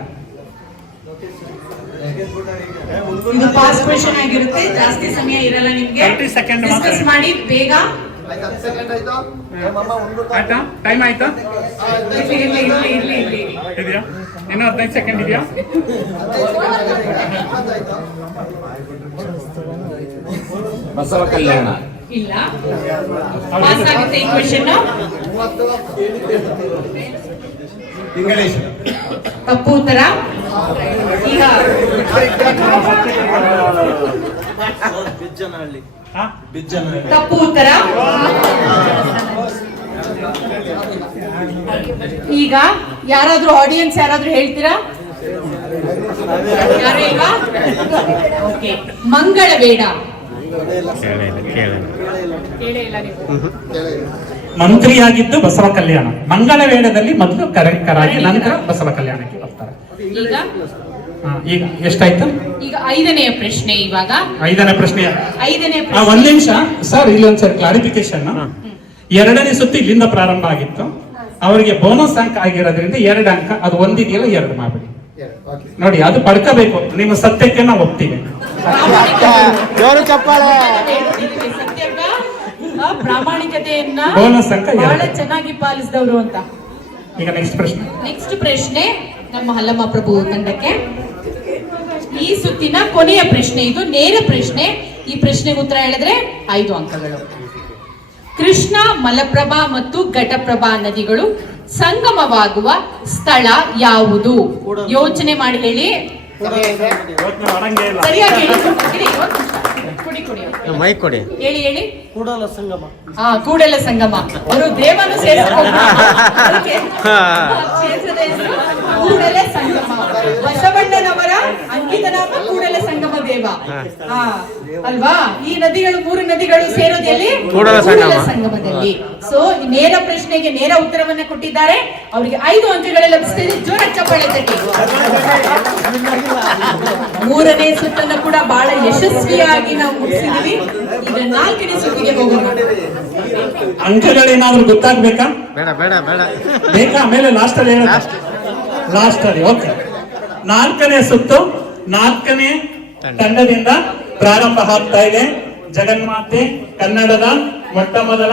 ಇದು ಪಾಸ್ ಕ್ವೆಶ್ಚನ್ ಆಗಿರುತ್ತೆ. ಜಾಸ್ತಿ ಸಮಯ ಇರಲ್ಲ ನಿಮ್ಗೆ. 30 ಸೆಕೆಂಡ್ ಮಾತ್ರ. ಡಿಸ್ಕಸ್ ಮಾಡಿ ಬೇಗ. 10 ಸೆಕೆಂಡ್ ಆಯ್ತು. ಆಯ್ತಾ? ಟೈಮ್ ಆಯ್ತಾ? ಇರ್ಲಿ. ಇದೆಯಾ? ಇನ್ನೂ 15 ಸೆಕೆಂಡ್ ಇದೆಯಾ? ಬಸವ ಕಲ್ಯಾಣ. ಇಲ್ಲ, ಪಾಸ್ ಆಗುತ್ತೆ ಈ ಕ್ವೆಶ್ಚನ್. ಇಂಗ್ಲಿಷ್. ತಪ್ಪು ಉತ್ತರ. ಈಗ ಹಾ? ತಪ್ಪು ಉತ್ತರ. ಈಗ ಯಾರಾದ್ರೂ ಆಡಿಯನ್ಸ್ ಯಾರಾದ್ರೂ ಹೇಳ್ತೀರಾ? ಯಾರು ಇಲ್ವಾ? ಓಕೆ. ಮಂಗಳವೇಡ. ಕೇಳೇ ಇಲ್ಲ ನೀವು. ಮಂತ್ರಿಯಾಗಿದ್ದು ಬಸವ ಕಲ್ಯಾಣ. ಮಂಗಳ ವೇಳದಲ್ಲಿ ಮೊದಲು ಕರಣಿಕರಾಗಿ ನಂತರ ಬಸವ ಕಲ್ಯಾಣಕ್ಕೆ ಬರ್ತಾರೆ. ಈಗ ಎಷ್ಟಾಯ್ತು? ಈಗ 5ನೇ ಪ್ರಶ್ನೆ. ಇವಾಗ 5ನೇ ಪ್ರಶ್ನೆ. 5ನೇ ಒಂದ್ ನಿಮಿಷ ಸರ್, ಇಲ್ಲಿ ಒಂದ್ಸರಿ ಕ್ಲಾರಿಫಿಕೇಶನ್. 2ನೇ ಸುತ್ತು ಇಲ್ಲಿಂದ ಪ್ರಾರಂಭ ಆಗಿತ್ತು. ಅವರಿಗೆ ಬೋನಸ್ ಅಂಕ ಆಗಿರೋದ್ರಿಂದ 2 ಅಂಕ. ಅದು ಒಂದಿದೆಯಲ್ಲ 2 ಮಾಡ್ಬಿಡಿ ನೋಡಿ. ಅದು ಪಡ್ಕೋಬೇಕು. ನಿಮ್ಮ ಸತ್ಯಕ್ಕೆ ನಾವು ಒಪ್ತೀವಿ. ಜೋರು ಚಪ್ಪಾಳೆ. ಸತ್ಯಕ್ಕ ಪ್ರಾಮಾಣಿಕತೆಯನ್ನ ಬೋನಸ್ ಅಂಕ ಬಹಳ 2. ಚೆನ್ನಾಗಿ ಪಾಲಿಸಿದವರು ಅಂತ. ಈಗ ನೆಕ್ಸ್ಟ್ ಪ್ರಶ್ನೆ. ನೆಕ್ಸ್ಟ್ ಪ್ರಶ್ನೆ ನಮ್ಮ ಹಲ್ಲಮ್ಮ ಪ್ರಭು ತಂಡಕ್ಕೆ. ಈ ಸುತ್ತಿನ ಕೊನೆಯ ಪ್ರಶ್ನೆ, ಇದು ನೇರ ಪ್ರಶ್ನೆ. ಈ ಪ್ರಶ್ನೆಗೆ ಉತ್ತರ ಹೇಳಿದ್ರೆ 5 ಅಂಕಗಳು. ಕೃಷ್ಣ, ಮಲಪ್ರಭಾ ಮತ್ತು ಘಟಪ್ರಭಾ ನದಿಗಳು ಸಂಗಮವಾಗುವ ಸ್ಥಳ ಯಾವುದು? ಯೋಚನೆ ಮಾಡಿ ಹೇಳಿ. ಸರಿಯಾಗಿ ಹೇಳಿ. ಕುಡಿ. ಮೈಕ್ ಕೊಡಿ. ಹೇಳಿ. ಕೂಡಲ ಸಂಗಮ. ಕೂಡಲ ಸಂಗಮ. ಅವರು ದೇವನು ಸೇರಿಸಿಕೊಂಡು ಕ್ಷೇತ್ರದ ಹೆಸರು ಕೂಡಲ ಸಂಗಮ. ಬಸವಣ್ಣನವರ ಅಂಕಿತನಾಮ ಕೂಡಲ ಸಂಗಮ ದೇವ. ಅಲ್ವಾ? ಈ ನದಿಗಳು 3 ನದಿಗಳು ಸೇರೋದು ಎಲ್ಲಿ? ಕೂಡಲ ಸಂಗಮದಲ್ಲಿ. ಸೊ ನೇರ ಪ್ರಶ್ನೆಗೆ ನೇರ ಉತ್ತರವನ್ನ ಕೊಟ್ಟಿದ್ದಾರೆ. ಅವರಿಗೆ 5 ಅಂಕಗಳು ಲಭಿಸ್ತಿದೆ. ಜೋರ ಚಪ್ಪಾಳೆ ತಟ್ಟಿ. 3ನೇ ಸುತ್ತನ್ನು ಕೂಡ ಬಹಳ ಯಶಸ್ವಿಯಾಗಿ ನಾವು ಮುಗಿಸಿದೀವಿ. ಈಗ 4ನೇ ಸುತ್ತಿಗೆ ಹೋಗೋಣ. ಅಂಕಗಳೇನಾದ್ರೂ ಗೊತ್ತಾಗ್ಬೇಕಾ? ಬೇಡ ಬೇಡ ಬೇಡ. ಬೇಕಾ? ಆಮೇಲೆ ಲಾಸ್ಟ್ ಅಲ್ಲಿ ಲಾಸ್ಟ್ ಅಲ್ಲಿ ಓಕೆ. 4ನೇ ಸುತ್ತು 4ನೇ ತಂಡದಿಂದ ಪ್ರಾರಂಭ ಆಗ್ತಾ ಇದೆ. ಜಗನ್ಮಾತೆ ಕನ್ನಡದ ಮೊಟ್ಟ ಮೊದಲ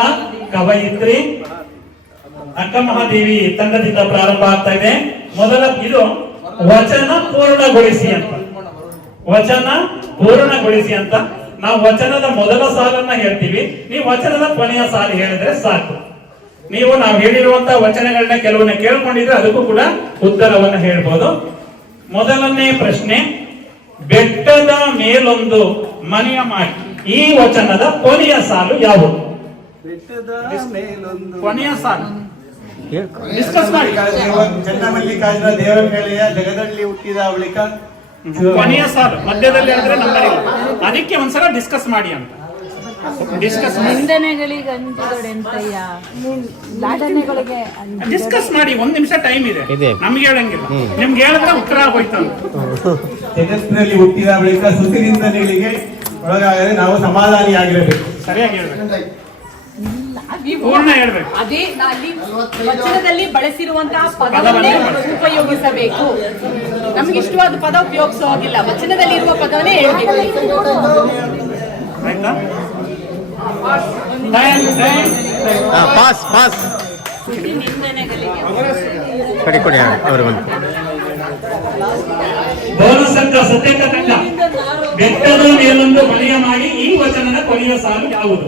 ಕವಯಿತ್ರಿ ಅಕ್ಕಮಹಾದೇವಿ ತಂಡದಿಂದ ಪ್ರಾರಂಭ ಆಗ್ತಾ ಇದೆ. ಮೊದಲ ಇದು ವಚನ ಪೂರ್ಣಗೊಳಿಸಿ ಅಂತ, ವಚನ ಪೂರ್ಣಗೊಳಿಸಿ ಅಂತ. ನಾವು ವಚನದ ಮೊದಲ ಸಾಲನ್ನ ಹೇಳ್ತೀವಿ, ನೀವು ವಚನದ ಕೊನೆಯ ಸಾಲು ಹೇಳಿದ್ರೆ ಸಾಕು. ನೀವು ನಾವು ಹೇಳಿರುವಂತಹ ವಚನಗಳನ್ನ ಕೆಲವನ್ನ ಕೇಳ್ಕೊಂಡಿದ್ರೆ ಅದಕ್ಕೂ ಕೂಡ ಉತ್ತರವನ್ನು ಹೇಳ್ಬೋದು. ಮೊದಲನೇ ಪ್ರಶ್ನೆ, ಬೆಟ್ಟದ ಮೇಲೊಂದು ಮನೆಯ ಮಾಡಿ. ಈ ವಚನದ ಕೊನೆಯ ಸಾಲು ಯಾವುದು? ಕೊನೆಯ ಸಾಲು ಡಿಸ್ಕಸ್ ಮಾಡಿ. ಚನ್ನಮಲ್ಲಿಕಾರ್ಜುನ ದೇವರಕಳೆಯ ಜಗದಲ್ಲಿ ಹುಟ್ಟಿದ ಬಳಿಕ ಕೊನೆಯ ಸಾಲು ಮಧ್ಯದಲ್ಲಿ ಹೇಳಿದ್ರೆ ನಂಬರ್ ಇಲ್ಲ, ಅದಕ್ಕೆ ಒಂದ್ಸಲ ಡಿಸ್ಕಸ್ ಮಾಡಿ ಅಂತ. ಡಿಸ್ಕಸ್ ಮಾಡಿ, ನಿಂದನೆಗಳಿಗೆ ಅಂಜಿದೊಡೆಂತಯ್ಯ ಲಾಡನೆಗಳಿಗೆ ಡಿಸ್ಕಸ್ ಮಾಡಿ. 1 ನಿಮಿಷ ಟೈಮ್ ಇದೆ, ಇದೆ. ನಮ್ಗೆ ಹೇಳಂಗಿಲ್ಲ. ನಿಮ್ಗೆ ಹೇಳಿದ್ರೆ ಉತ್ತರ ಆಗೋಯ್ತು ಅಂತ. ಜಗತ್ತಿನಲ್ಲಿ ಹುಟ್ಟಿದ ಬಳಿಕ ಸುಖನಿಂದನೆಗಳಿಗೆ ಒಳಗಾಗದೆ ನಾವು ಸಮಾಧಾನಿಯಾಗಿರಬೇಕು. ಸರಿಯಾಗಿ ಹೇಳ್ಬೇಕು, ಪೂರ್ಣ ಹೇಳ್ಬೇಕು. ಅದೇ ಅಲ್ಲಿ ವಚನದಲ್ಲಿ ಬಳಸಿರುವಂತಹ ಪದವನ್ನೇ ಉಪಯೋಗಿಸಬೇಕು. ನಮ್ಗೆ ಇಷ್ಟವಾದ ಪದ ಉಪಯೋಗಿಸೋ ಹಾಗಿಲ್ಲ, ವಚನದಲ್ಲಿ ಇರುವ ಪದವನ್ನೇ ಹೇಳ್ಬೇಕು. ಆಯ್ತಾ? ಟೈಮ್. Pass pass. ಕೊಡಿ ಕೊಡಿ ಅವ್ರಿಗೊಂದು. ಬೋನಸ್ ಅಂಕ ಸತ್ಯಕ್ಕ ತಂಡ. ಬೆಟ್ಟದ ಮೇಲೊಂದು ಮನೆಯ ಮಾಡಿ. ಈ ವಚನದ ಕೊನೆಯ ಸಾಲು ಯಾವುದು?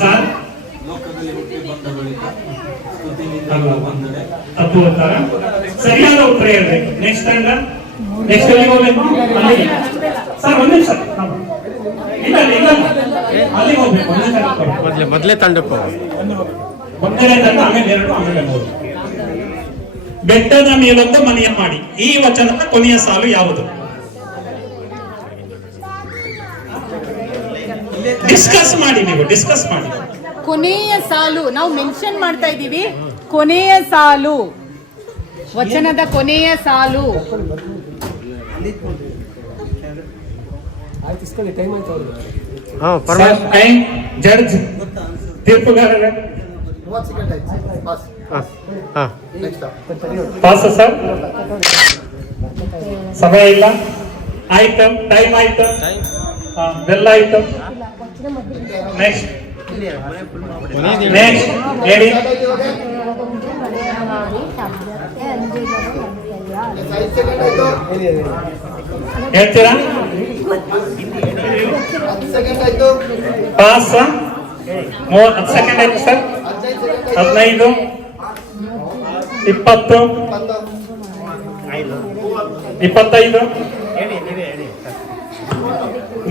ಸರ್ ತಪ್ಪು ಉತ್ತರ. ಸರಿಯಾದ ಉತ್ತರ ಹೇಳ್ಬೇಕು. ನೆಕ್ಸ್ಟ್ ತಂಡ, ನೆಕ್ಸ್ಟ್ ಎಲ್ಲಿಗೆ ಹೋಗ್ಬೇಕು? ಅಲ್ಲಿಗೆ. ಸರ್ 1 ನಿಮಿಷ. ಇಲ್ಲ ಅಲ್ಲಿಗೆ ಹೋಗ್ಬೇಕು. ಮೊದಲೇ ತಂಡಕ್ಕೂ ಮೊದಲನೇ ತಂಡ, ಆಮೇಲೆ 2, ಆಮೇಲೆ 3. ಬೆಟ್ಟದ ಮೇಲೊಂದು ಮನೆಯ ಮಾಡಿ. ಈ ವಚನದ ಕೊನೆಯ ಸಾಲು ಯಾವುದು? ಡಿಸ್ಕಸ್ ಮಾಡಿ, ನೀವು ಡಿಸ್ಕಸ್ ಮಾಡಿ. ಕೊನೆಯ ಸಾಲು ನಾವು ಮೆನ್ಷನ್ ಮಾಡ್ತಾ ಇದ್ದೀವಿ. ಕೊನೆಯ ಸಾಲು, ವಚನದ ಕೊನೆಯ ಸಾಲು. ಹಾಂ ಪರವಾಗಿಲ್ಲ. ಟೈಮ್ ಜಡ್ಜ್ ತೀರ್ಪುಗಾರರೇ ಹಾಂ ಪಾಸ್ ಸರ್. ಸಮಯ ಇಲ್ಲ, ಆಯ್ತು, ಟೈಮ್ ಆಯ್ತು, ಬೆಲ್ಲ ಆಯ್ತು. ನೆಕ್ಸ್ಟ್ ಹೇಳಿ. ಹೇಳ್ತೀರಾ? ಪಾಸ್. 10 ಸೆಕೆಂಡ್ ಆಯ್ತು ಸರ್. 15, 20, 25,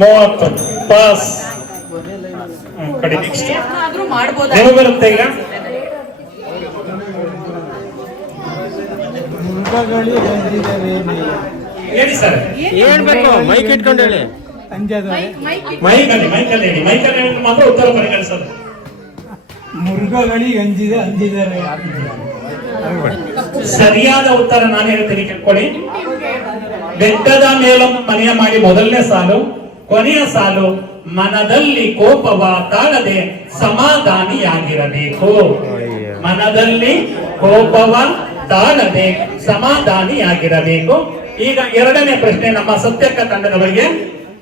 30. ಪಾಸ್. ಕಡೆ ನೆಕ್ಸ್ಟ್ ಆದ್ರೂ ಮಾಡ್ಬೋದಾ? ನೀವು ಬರುತ್ತೆ ಈಗ. ಹೇಳಿ ಸರ್. ಹೇಳ್ಬೇಕು, ಮೈಕ್ ಇಟ್ಕೊಂಡು ಹೇಳಿ. ಮೈಕಲ್ಲಿ ಹೇಳಿ. ಮೈಕಲ್ಲಿ ಹೇಳಿದ್ರೆ ಮಾತ್ರ ಉತ್ತರ ಪರಿಗಣಿಸೋದು. ಮೃಗಗಳಿಗೆ ಅಂಜಿದರೆ ಸರಿಯಾದ ಉತ್ತರ ನಾನು ಹೇಳ್ತೀನಿ, ಕೇಳ್ಕೊಳ್ಳಿ. ಬೆಟ್ಟದ ಮೇಲೊಂದು ಮನೆಯ ಮಾಡಿ. ಮೊದಲನೇ ಸಾಲು. ಕೊನೆಯ ಸಾಲು, ಮನದಲ್ಲಿ ಕೋಪವ ತಾಳದೆ ಸಮಾಧಾನಿಯಾಗಿರಬೇಕು. ಮನದಲ್ಲಿ ಕೋಪವ ತಾಳದೆ ಸಮಾಧಾನಿಯಾಗಿರಬೇಕು. ಈಗ 2ನೇ ಪ್ರಶ್ನೆ ನಮ್ಮ ಸತ್ಯಕ್ಕ ತಂಡದವರಿಗೆ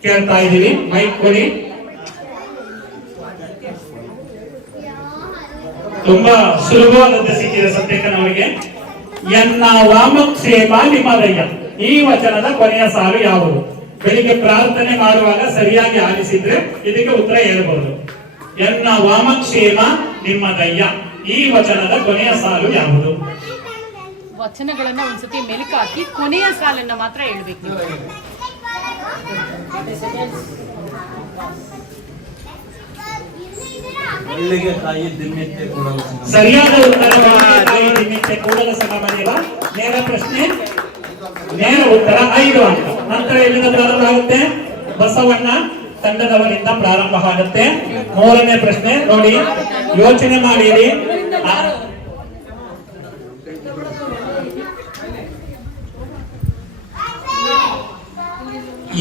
ಕೇಳ್ತಾ ಇದ್ದೀವಿ. ಮೈಕ್ ಕೊಡಿ. ತುಂಬಾ ಸುಲಭವಾದದ್ದು ಸಿಕ್ಕಿದೆ ಸತ್ಯಕ್ಕನವರಿಗೆ. ಎನ್ನ ವಾಮಕ್ಷೇಮ ನಿಮ್ಮದಯ್ಯ. ಈ ವಚನದ ಕೊನೆಯ ಸಾಲು ಯಾವುದು? ಬೆಳಿಗ್ಗೆ ಪ್ರಾರ್ಥನೆ ಮಾಡುವಾಗ ಸರಿಯಾಗಿ ಆಲಿಸಿದ್ರೆ ಇದಕ್ಕೆ ಉತ್ತರ ಹೇಳ್ಬಹುದು. ಎನ್ನ ವಾಮಕ್ಷೇಮ ನಿಮ್ಮದಯ್ಯ. ಈ ವಚನದ ಕೊನೆಯ ಸಾಲು ಯಾವುದು? ವಚನಗಳನ್ನ ಒಂದ್ಸತಿ ಮೆಲುಕು ಹಾಕಿ ಕೊನೆಯ ಸಾಲನ್ನ ಮಾತ್ರ ಹೇಳ್ಬೇಕು. ಸರಿಯಾದ ಉತ್ತರ ಕೂಡಲ ಸಂಗಮದೇವ. ನೇರ ಪ್ರಶ್ನೆ, ನೇರ ಉತ್ತರ 5 ಅಂಕ. ನಂತರ ಎಲ್ಲಿಂದ ಪ್ರಾರಂಭ ಆಗುತ್ತೆ? ಬಸವಣ್ಣ ತಂಡದವರಿಂದ ಪ್ರಾರಂಭ ಆಗುತ್ತೆ. 3ನೇ ಪ್ರಶ್ನೆ ನೋಡಿ, ಯೋಚನೆ ಮಾಡಿರಿ.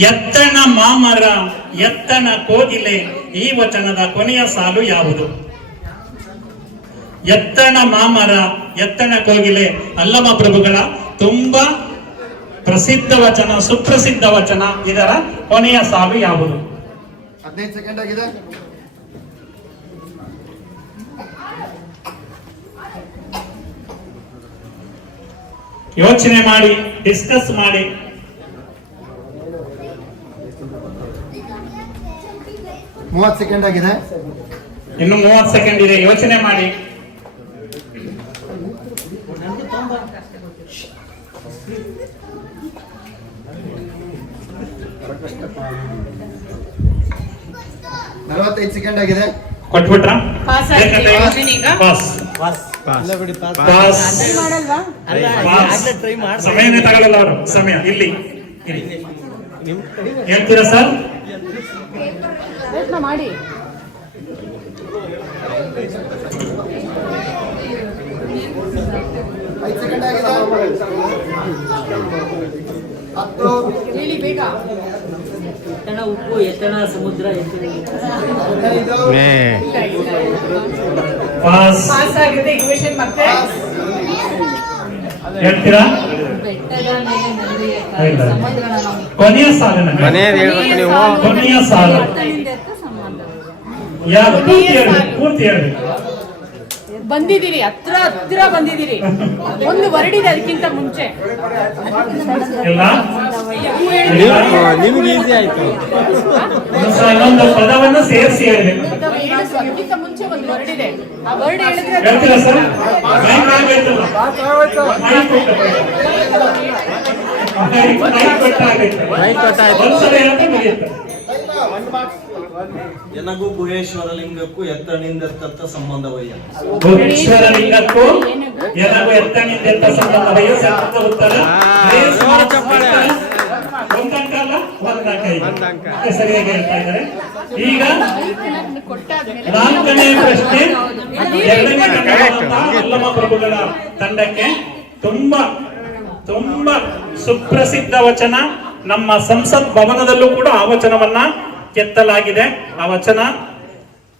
ಎತ್ತಣ ಮಾಮರ ಎತ್ತಣ ಕೋಗಿಲೆ ಈ ವಚನದ ಕೊನೆಯ ಸಾಲು ಯಾವುದು? ಎತ್ತಣ ಮಾಮರ ಎತ್ತಣ ಕೋಗಿಲೆ ಅಲ್ಲಮ ಪ್ರಭುಗಳ ತುಂಬಾ ಪ್ರಸಿದ್ಧ ವಚನ, ಸುಪ್ರಸಿದ್ಧ ವಚನ. ಇದರ ಕೊನೆಯ ಸಾಲು ಯಾವುದು? 15 ಸೆಕೆಂಡ್ ಆಗಿದೆ. ಯೋಚನೆ ಮಾಡಿ, ಡಿಸ್ಕಸ್ ಮಾಡಿ. ಮೂವತ್ತು ಸೆಕೆಂಡ್ ಆಗಿದೆ. ಇನ್ನು 30 ಸೆಕೆಂಡ್ ಇದೆ, ಯೋಚನೆ ಮಾಡಿ. ನಲವತ್ತೈದು ಸೆಕೆಂಡ್ ಆಗಿದೆ. ಕೊಟ್ಬಿಟ್ರ? ಪಾಸ್ ಆಗಿದೆ. ಈಗ ಪಾಸ್. ಇಲ್ಲ ಬಿಡಿ ಪಾಸ್. ಪಾಸ್. ಮಾಡಲ್ವಾ? ಪಾಸ್. ಟ್ರೈ ಮಾಡಿ. ಸಮಯನೇ ತಗೊಳ್ಳಲ್ಲ ಅವರು. ಸಮಯ ಇಲ್ಲಿ ಹೇಳ್ತೀರಾ ಸರ್? ಪ್ರಯತ್ನ ಮಾಡಿ. ಐದು ಸೆಕೆಂಡ್ ಆಗಿದೆ. 10 ಹೇಳಿ ಬೇಗ. ಎತ್ತಣ ಉಪ್ಪು, ಎತ್ತಣ ಸಮುದ್ರ, ಎತ್ತಣ 15 ಏ ಪಾಸ್. ಪಾಸ್ ಆಗಿದೆ. ಇಕ್ವೇಶನ್ ಮತ್ತೆ ಹೇಳ್ತೀರಾ? ಬೆಟ್ಟದ ಮೇಲೆ ನದಿಯ ಇಲ್ಲ. ಸಮುದ್ರನ ನಾವು ಕೊನೆಯ ಸಾಲಿನ ಮನೆಯದು ಹೇಳ್ಬೇಕು ನೀವು. ಕೊನೆಯ ಸಾಲು ಎತ್ತನಿಂದ ಎತ್ತ ಸಂಬಂಧ. ಯಾರು? ಪೂರ್ತಿ ಹೇಳ್ಬೇಕು, ಪೂರ್ತಿ ಹೇಳ್ಬೇಕು. ಬಂದಿದ್ದೀರಿ, ಹತ್ರ ಬಂದಿದ್ದೀರಿ. ಒಂದು ವರ್ಡ್ ಇದೆ ಅದಕ್ಕಿಂತ ಮುಂಚೆ. ಇಲ್ಲ ನಿಮ್ಗೆ ಈಸಿ ಆಯ್ತು. ಇನ್ನೊಂದು ಪದವನ್ನು ಸೇರಿಸಿ ಹೇಳ್ಬೇಕು. ಅದಕ್ಕಿಂತ ಮುಂಚೆ ಒಂದು ವರ್ಡ್ ಇದೆ. ಆ ವರ್ಡ್ ಹೇಳಿದ್ರೆ ಹೇಳ್ತೀರಾ ಸರ್? ಮೈಕ್ ಆಗ್ಬೇಕಲ್ಲ? ಮೈಕ್ ಕೊಟ್ಟಾಗೈತೆ. ಮೈಕ್ ಕೊಟ್ಟಾಯ್ತು. ಒಂದ್ಸಲ ಹೇಳಿದ್ರೆ ಮುಗಿಯುತ್ತೆ. ಎನಗೂ ಗುಹೇಶ್ವರ ಲಿಂಗಕ್ಕೂ ಎತ್ತಣಿಂದ ತತ್ತ ಸಂಬಂಧವಯ್ಯ. ಗುಹೇಶ್ವರ ಲಿಂಗಕ್ಕೂ ಎನಗೂ ಎತ್ತಣಿಂದೆತ್ತ ಸಂಬಂಧವಯ್ಯ. ಸರಿಯಾದ ಉತ್ತರ. ಚಪ್ಪಾಳೆ. ಒಂದಂಕ ಅಲ್ಲ, ಒಂದಂಕ ಇದೆ. ಒಂದಂಕ. ಸರಿಯಾಗಿ ಹೇಳ್ತಾ ಇದ್ದಾರೆ. ಈಗ ಕೊಟ್ಟಾದ್ಮೇಲೆ 4ನೇ ಪ್ರಶ್ನೆ 2ನೇ ತಂಡವಾದಂತಹ ಅಲ್ಲಮ ಪ್ರಭುಗಳ ತಂಡಕ್ಕೆ ತುಂಬಾ ಸುಪ್ರಸಿದ್ಧ ವಚನ. ನಮ್ಮ ಸಂಸತ್ ಭವನದಲ್ಲೂ ಕೂಡ ಆ ವಚನವನ್ನ ಕೆತ್ತಲಾಗಿದೆ. ಆ ವಚನ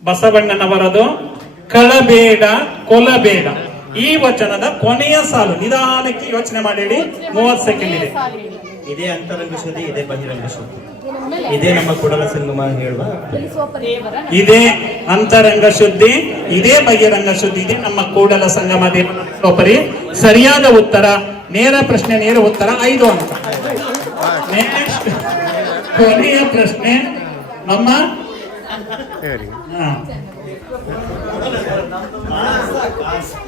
ಬಸವಣ್ಣನವರದು. ಕಳಬೇಡ ಕೊಲಬೇಡ ಈ ವಚನದ ಕೊನೆಯ ಸಾಲು. ನಿಧಾನಕ್ಕೆ ಯೋಚನೆ ಮಾಡಿ. 30 ಸೆಕೆಂಡ್ ಇದೆ. ಇದೇ ಅಂತರಂಗ ಶುದ್ಧಿ, ಇದೇ ಬಹಿರಂಗ ಶುದ್ಧಿ, ಇದೇ ನಮ್ಮ ಕೂಡಲ ಸಂಗಮ ಹೇಳುವ ಇದೇ ಅಂತರಂಗ ಶುದ್ಧಿ, ಇದೇ ಬಹಿರಂಗ ಶುದ್ಧಿ, ಇದೆ ನಮ್ಮ ಕೂಡಲ ಸಂಗಮ ದೇವಪರಿ. ಸರಿಯಾದ ಉತ್ತರ. ನೇರ ಪ್ರಶ್ನೆ, ನೇರ ಉತ್ತರ 5 ಅಂಕ. ನೆಕ್ಸ್ಟ್ ಕೊನೆಯ ಪ್ರಶ್ನೆ ನಮ್ಮ ಹೇಳಿ.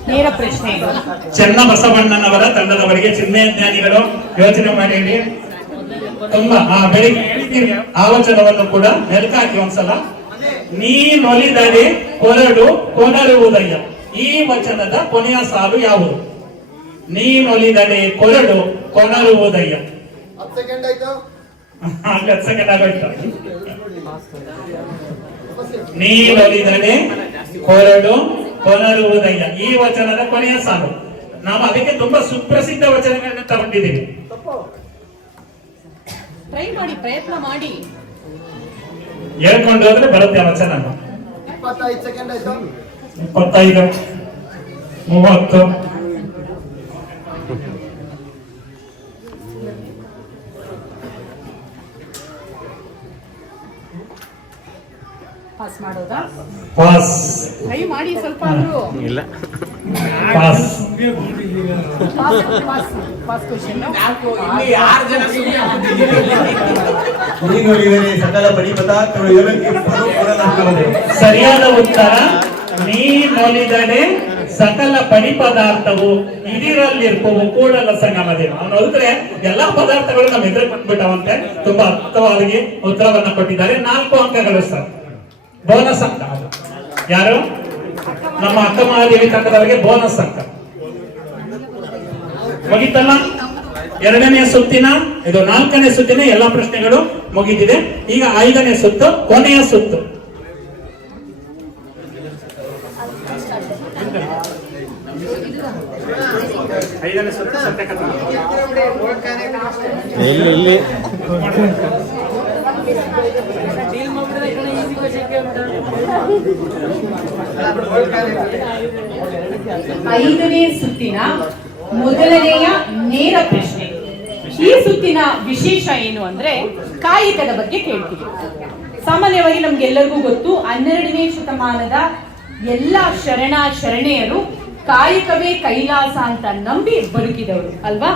ನೇರ ಪ್ರಶ್ನೆ ಇದು. ಚನ್ನಬಸವಣ್ಣನವರ ತಂಡದವರಿಗೆ ಚಿಹ್ನೆಜ್ಞಾನಿಗಳು ಯೋಚನೆ ಮಾಡಿ. ತುಂಬಾ ಬೆಳಿಗ್ಗೆ ಹೇಳಿದ್ದೀರಿ ಆ ವಚನವನ್ನು ಕೂಡ ಮೆಲುಕಾಕಿ ಒಂದ್ಸಲ. ನೀನೊಲಿದಡೆ ಕೊರಡು ಕೊನರುವುದಯ್ಯ ಈ ವಚನದ ಕೊನೆಯ ಸಾಲು ಯಾವುದು? ನೀನೊಲಿದಡೆ ಕೊರಡು ಕೊನರುವುದಯ್ಯ. 10 ಸೆಕೆಂಡ್ ಆಯ್ತು. 10 ಸೆಕೆಂಡ್ ಆಗೋಯ್ತು. ನೀನೊಲಿದಡೆ ಕೊರಡು ಕೊನರುವುದಯ್ಯ ಈ ವಚನದ ಕೊನೆಯ ಸಾಲು. ನಾವು ಅದಕ್ಕೆ ತುಂಬಾ ಸುಪ್ರಸಿದ್ಧ ವಚನಗಳನ್ನು ತಗೊಂಡಿದ್ದೀವಿ. ಟ್ರೈ ಮಾಡಿ, ಪ್ರಯತ್ನ ಮಾಡಿ. ಹೇಳ್ಕೊಂಡು ಹೋದ್ರೆ ಬರುತ್ತೆ ಆ ವಚನ. 25 ಸೆಕೆಂಡ್ ಆಯ್ತು. 25 30 ಪಾಸ್ ಮಾಡೋದಾ? ಪಾಸ್. ಟ್ರೈ ಮಾಡಿ ಸ್ವಲ್ಪ ಆದ್ರೂ. ಇಲ್ಲ ಪಾಸ್. Pass question. ನೀನೊಲಿದರೆ ಸಕಲ ಬಳಿ ಪದಾರ್ಥಗಳು ಎಲ್ಲಕ್ಕಿಂತಲೂ ಕೊಡಲಾಗುವುದು. ಸರಿಯಾದ ಉತ್ತರ. ನೀನೊಲಿದಡೆ ಸಕಲ ಪಡಿ ಪದಾರ್ಥವು ಇದರಲ್ಲಿರ್ಪವು ಕೂಡಲ ಸಂಗಮ ದೇವ. ಅವನು ಹೋದ್ರೆ ಎಲ್ಲಾ ಪದಾರ್ಥಗಳು ನಮ್ಮ ಎದುರು ಬಂದ್ಬಿಟ್ಟವಂತೆ. ತುಂಬಾ ಅರ್ಥವಾಗಿ ಉತ್ತರವನ್ನ ಕೊಟ್ಟಿದ್ದಾರೆ. 4 ಅಂಕಗಳು ಸರ್. ಬೋನಸ್ ಅಂಕ. ಯಾರು? ನಮ್ಮ ಅಕ್ಕ ಮಹಾದೇವಿ ತಂಡದವರಿಗೆ ಬೋನಸ್ ಅಂಕ. ಮುಗಿತಲ್ಲ? 2ನೇ ಸುತ್ತಿನ ಇದು 4ನೇ ಸುತ್ತಿನ ಎಲ್ಲಾ ಪ್ರಶ್ನೆಗಳು ಮುಗಿದಿದೆ. ಈಗ 5ನೇ ಸುತ್ತು, ಕೊನೆಯ ಸುತ್ತು. ಇಲ್ಲಿ ಐದನೇ ಸುತ್ತಿನ ಮೊದಲನೆಯ ನೇರ ಪ್ರಶ್ನೆ. ಈ ಸುತ್ತಿನ ವಿಶೇಷ ಏನು ಅಂದ್ರೆ ಕಾಯಕದ ಬಗ್ಗೆ ಕೇಳ್ತೀವಿ. ಸಾಮಾನ್ಯವಾಗಿ ನಮ್ಗೆಲ್ಲರಿಗೂ ಗೊತ್ತು, 12ನೇ ಶತಮಾನದ ಎಲ್ಲ ಶರಣೆಯರು ಕಾಯಕವೇ ಕೈಲಾಸ ಅಂತ ನಂಬಿ ಬದುಕಿದವರು ಅಲ್ವಾ.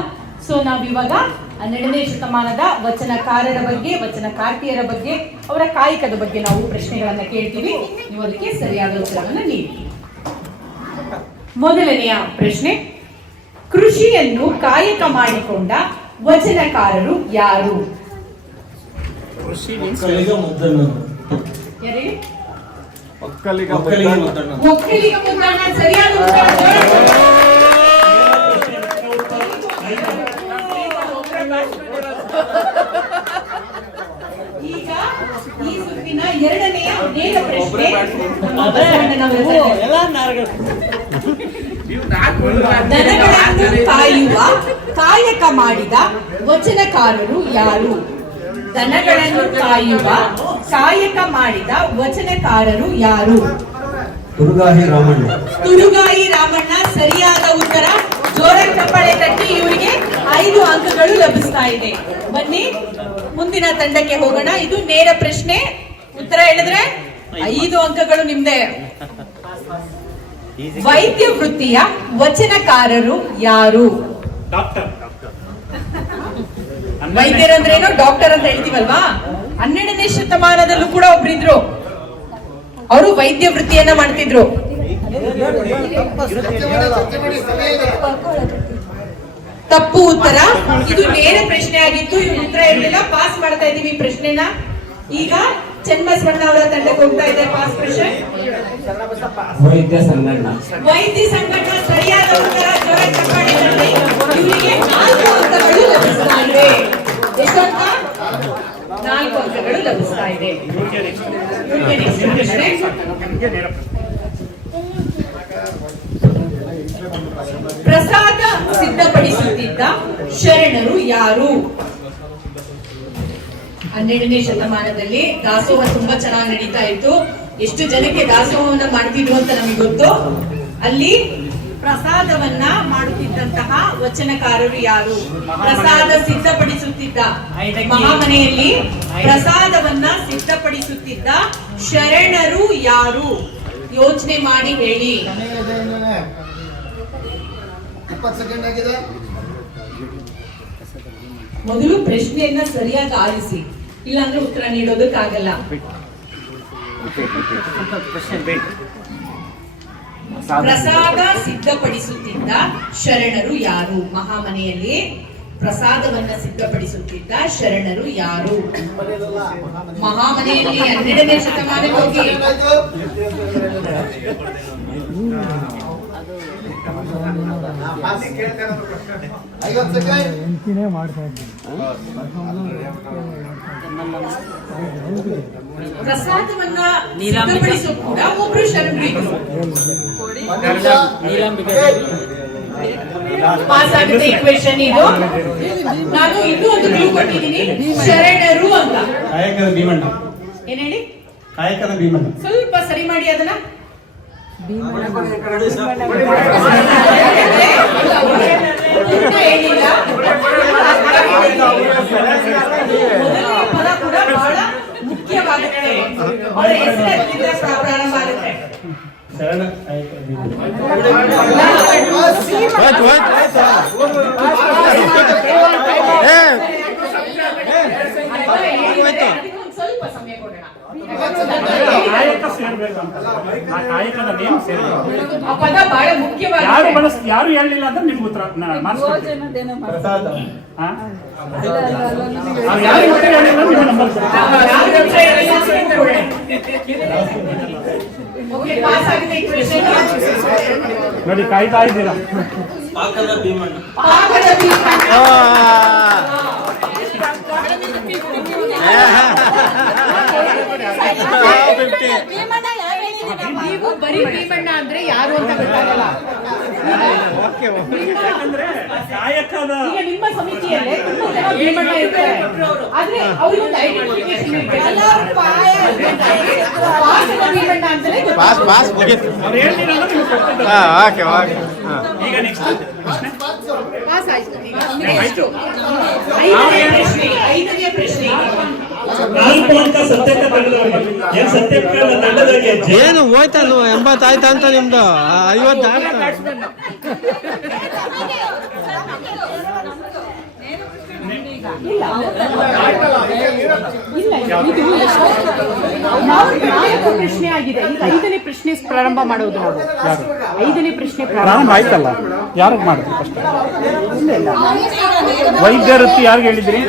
ಸೊ ನಾವಿವಾಗ 12ನೇ ಶತಮಾನದ ವಚನಕಾರರ ಬಗ್ಗೆ, ವಚನಕಾರ್ತಿಯರ ಬಗ್ಗೆ, ಅವರ ಕಾಯಕದ ಬಗ್ಗೆ ನಾವು ಪ್ರಶ್ನೆಗಳನ್ನ ಕೇಳ್ತೀವಿ. ನೀವು ಅದಕ್ಕೆ ಸರಿಯಾದ ಉತ್ತರವನ್ನು ನೀಡಿ. ಮೊದಲನೆಯ ಪ್ರಶ್ನೆ, ಕೃಷಿಯನ್ನು ಕಾಯಕ ಮಾಡಿಕೊಂಡ ವಚನಕಾರರು ಯಾರು? ಯಾರು? ಒಕ್ಕಲಿಗ ಮುದ್ದಣ್ಣ. ಸರಿಯಾದ ಉತ್ತರ. ಈಗ ಈ ಸುತ್ತಿನ ಎರಡನೆಯ ನೇರ ಪ್ರಶ್ನೆ ನಮ್ಮ ಬಸವಣ್ಣನವರ ದನಗಳನ್ನು ಕಾಯುವ ಕಾಯಕ ಮಾಡಿದ ವಚನಕಾರರು ಯಾರು? ದನಗಳನ್ನು ಕಾಯುವ ಕಾಯಕ ಮಾಡಿದ ವಚನಕಾರರು ಯಾರು? ತುರುಗಾಹಿ ರಾಮಣ್ಣ. ತುರುಗಾಯಿ ರಾಮಣ್ಣ ಸರಿಯಾದ ಉತ್ತರ. ಜೋರಾಗಿ ಚಪ್ಪಾಳೆ ತಟ್ಟಿ ಇವರಿಗೆ 5 ಅಂಕಗಳು ಲಭಿಸ್ತಾ ಇದೆ. ಬನ್ನಿ ಮುಂದಿನ ತಂಡಕ್ಕೆ ಹೋಗೋಣ. ಇದು ನೇರ ಪ್ರಶ್ನೆ, ಉತ್ತರ ಹೇಳಿದ್ರೆ 5 ಅಂಕಗಳು ನಿಮ್ದೆ. ವೈದ್ಯ ವೃತ್ತಿಯ ವಚನಕಾರರು ಯಾರು? ಡಾಕ್ಟರ್. ವೈದ್ಯರಂದ್ರೇನು, ಡಾಕ್ಟರ್ ಅಂತ ಹೇಳ್ತೀವಲ್ವಾ. 12ನೇ ಶತಮಾನದಲ್ಲೂ ಕೂಡ ಒಬ್ರಿದ್ರು, ಅವರು ವೈದ್ಯ ವೃತ್ತಿಯನ್ನ ಮಾಡ್ತಿದ್ರು. ತಪ್ಪು ಉತ್ತರ. ಇದು ನೇರ ಪ್ರಶ್ನೆ ಆಗಿತ್ತು, ಇವ್ರು ಉತ್ತರ ಹೇಳಿಲ್ಲ. ಪಾಸ್ ಮಾಡ್ತಾ ಇದೀವಿ ಈ ಪ್ರಶ್ನೆನ. ಈಗ ಚನ್ನಬಸವಣ್ಣ ಅವರ ತಂಡಕ್ಕೆ ಹೋಗ್ತಾ ಇದೆ ಪಾಸ್ ಪ್ರಶ್ನೆ. ವೈದ್ಯ ಸಂಗಣ್ಣ. ವೈದ್ಯ ಸಂಘಟನ ಸರಿಯಾದ ಉತ್ತರ. ಜೋರಾಗಿ ಚಪ್ಪಾಳೆ ತಟ್ಟಿ. ಇವರಿಗೆ 4 ಅಂಕಗಳು ಲಭಿಸ್ತಾ ಇದೆ. ಎಷ್ಟು ಅಂಕ? 4 ಅಂಕಗಳು ಲಭಿಸ್ತಾ ಇದೆ. ಇವ್ರಿಗೆ next ಪ್ರಶ್ನೆ. ಪ್ರಸಾದ ಸಿದ್ಧಪಡಿಸುತ್ತಿದ್ದ ಶರಣರು ಯಾರು? 12ನೇ ಶತಮಾನದಲ್ಲಿ ದಾಸೋಹ ತುಂಬಾ ಚೆನ್ನಾಗಿ ನಡೀತಾ ಇತ್ತು. ಎಷ್ಟು ಜನಕ್ಕೆ ದಾಸೋಹವನ್ನ ಮಾಡ್ತಿದ್ರು ಅಂತ ನಮಗೆ ಗೊತ್ತು. ಅಲ್ಲಿ ಪ್ರಸಾದವನ್ನ ಮಾಡುತ್ತಿದ್ದಂತಹ ವಚನಕಾರರು ಯಾರು? ಪ್ರಸಾದ ಸಿದ್ಧಪಡಿಸುತ್ತಿದ್ದ ಮಹಾಮನೆಯಲ್ಲಿ ಪ್ರಸಾದವನ್ನ ಸಿದ್ಧಪಡಿಸುತ್ತಿದ್ದ ಶರಣರು ಯಾರು? ಯೋಚನೆ ಮಾಡಿ ಹೇಳಿ. 20 ಸೆಕೆಂಡ್ ಆಗಿದೆ. ಮೊದಲು ಪ್ರಶ್ನೆಯನ್ನ ಸರಿಯಾಗಿ ಆಲಿಸಿ, ಇಲ್ಲಾಂದ್ರೆ ಉತ್ತರ ನೀಡೋದಕ್ಕಾಗಲ್ಲ. ಪ್ರಸಾದ ಸಿದ್ಧಪಡಿಸುತ್ತಿದ್ದ ಶರಣರು ಯಾರು? ಮಹಾಮನೆಯಲ್ಲಿ ಪ್ರಸಾದವನ್ನ ಸಿದ್ಧಪಡಿಸುತ್ತಿದ್ದ ಶರಣರು ಯಾರು? ಮಹಾಮನೆಯಲ್ಲಿ 12ನೇ ಶತಮಾನಕ್ಕೆ ಹೋಗಿ. ಎಂಟಿನೇ ಮಾಡ್ತಾ ಇದ್ದೀನಿ. ಪ್ರಸಾದವನ್ನ ಸಿದ್ಧಪಡಿಸೋ ಕೂಡ ಒಬ್ರು ಶರಣರು ಇದ್ರು. ಪಾಸ್ ಆಗುತ್ತೆ ಈ ಕ್ವೆಶ್ಚನ್. ಇದು ನಾನು ಇನ್ನೂ ಒಂದು ಕ್ಲೂ ಕೊಟ್ಟಿದ್ದೀನಿ, ಶರಣರು ಅಂತ. ಕಾಯಕದ ಭೀಮಣ್ಣ. ಏನ್ ಹೇಳಿ? ಕಾಯಕದ ಭೀಮಣ್ಣ. ಸ್ವಲ್ಪ ಸರಿ ಮಾಡಿ ಅದನ್ನ. ಹೇಳಿಲ್ಲ. ಪದ ಕೂಡ ಬಹಳ ಮುಖ್ಯವಾಗುತ್ತೆ. ಅವರ ಹೆಸರಿನಿಂದ ಪ್ರಾರಂಭ ಆಗುತ್ತೆ. ಶರಣ ಕಾಯಕದ ಭೀಮಣ್ಣ. ಸ್ವಲ್ಪ ಸಮಯ ಕೊಡೋಣ. ಕಾಯಕ ಸೇರ್ಬೇಕಂತ. ಆ ಕಾಯಕದ ನೇಮ್ ಸೇರ್ಬೇಕು. ಆ ಪದ ಬಹಳ ಮುಖ್ಯವಾಗಿದೆ. ಯಾರು ಹೇಳಲಿಲ್ಲ ಅಂದ್ರೆ ನಿಮ್ಗೆ ಉತ್ತರ ಪ್ರಸಾದ. ಯಾರು ಉತ್ತರ ಹೇಳಿಲ್ಲ ನಿಮ್ಮ ನಂಬರ್ ನೋಡಿ, ಕಾಯ್ತಾ ಇದ್ದೀರಾ. ಪಾಕದ ಭೀಮಣ್ಣ. ನೀವು ಬರೀ ಭೀಮಣ್ಣ ಅಂದ್ರೆ ಯಾರು ಅಂತ ಗೊತ್ತಾಗಲ್ಲ. ಯಾಕಂದ್ರೆ ಕಾಯಕದ ಈಗ ನಿಮ್ಮ ಸಮಿತಿಯಲ್ಲೇ ತುಂಬಾ ಜನ ಭೀಮಣ್ಣ ಇರ್ತಾರೆ, ಆದ್ರೆ ಅವ್ರಿಗೊಂದು ಐಡೆಂಟಿಫಿಕೇಶನ್ ಇರ್ಬೇಕಲ್ಲ. ಪಾಸದ ಭೀಮಣ್ಣ ಅಂತಲೇ ಪಾಸ್ ಗೊತ್ತಾಗುತ್ತೆ. ಪಾಸ್ ಮುಗೀತು. ಅವ್ರು ಹೇಳ್ಲಿಲ್ಲ ಅಂದ್ರೆ ನೀವು ಕೊಡ್ತಿದ್ದಾರೆ. ಹಾ ಓಕೆ ಓಕೆ ಹಾ. ಈಗ ನೆಕ್ಸ್ಟ್ ಪ್ರಶ್ನೆ ಪಾಸ್ ಆಯ್ತು. ಈಗ ನಿಮಗೆ ಎಷ್ಟು? ಐದನೆಯ ಪ್ರಶ್ನೆ. 4 ಅಂಕ ಸತ್ಯಕ್ಕ ತಂಡದವರಿಗೆ. ಏನ್ ಸತ್ಯಕ್ಕ ತಂಡದವರಿಗೆ ಏನು ಹೋಯ್ತಲ್ವ 80 ಆಯ್ತಾ ಅಂತ ನಿಮ್ದು 50 ಆಗ್ತಾ ಇಲ್ಲ, ಇದು ಎಷ್ಟು? 4 ಪ್ರಶ್ನೆ ಆಗಿದೆ. ಈಗ 5ನೇ ಪ್ರಶ್ನೆ ಪ್ರಾರಂಭ ಮಾಡೋದು ನಾವು. 5ನೇ ಪ್ರಶ್ನೆ ಪ್ರಾರಂಭ ಆಯ್ತಲ್ಲ, ಯಾರಿಗೆ ಮಾಡಿದ್ರಿ ಫಸ್ಟ್? ವೈದ್ಯ ವೃತ್ತಿ ಯಾರಿಗೆ ಹೇಳಿದ್ರಿ?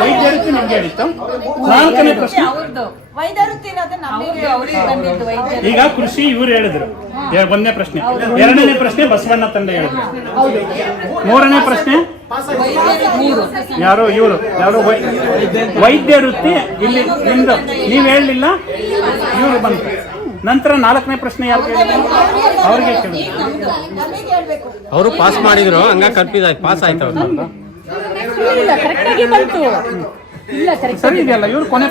ವೈದ್ಯ ವೃತ್ತಿ ನಿಮ್ಗೆ ಹೇಳಿತ್ತು. 4ನೇ ಪ್ರಶ್ನೆ ಈಗ ಕೃಷಿ ಇವ್ರು ಹೇಳಿದ್ರು. 1ನೇ ಪ್ರಶ್ನೆ. 2ನೇ ಪ್ರಶ್ನೆ ಬಸವಣ್ಣ ತಂಡ ಹೇಳಿದ್ರು. 3ನೇ ಪ್ರಶ್ನೆ ಯಾರೋ ಇವರು ಯಾರೋ ವೈದ್ಯ ವೃತ್ತಿ ಇಲ್ಲಿ ನಿಮ್ದು ನೀವ್ ಹೇಳಲಿಲ್ಲ, ಇವ್ರು ಬಂತು. ನಂತರ 4ನೇ ಪ್ರಶ್ನೆ ಯಾರು ಕೇಳಿದ್ರು? ಅವ್ರಿಗೆ ಕೇಳಿದ್ರು. ಅವರು ಪಾಸ್ ಮಾಡಿದ್ರು, ಹಂಗ ಕನ್ಫ್ಯೂಸ್ ಆಯ್ತು. ಪಾಸ್ ಆಯ್ತು ಅವ್ರು. ಇಲ್ಲ, ಕರೆಕ್ಟ್ ಆಗಿ ಬಂತು. ಇಲ್ಲ, ಕರೆಕ್ಟ್ ಸರಿ ಇದೆಯಲ್ಲ, ಇವ್ರು ಕೊನೆ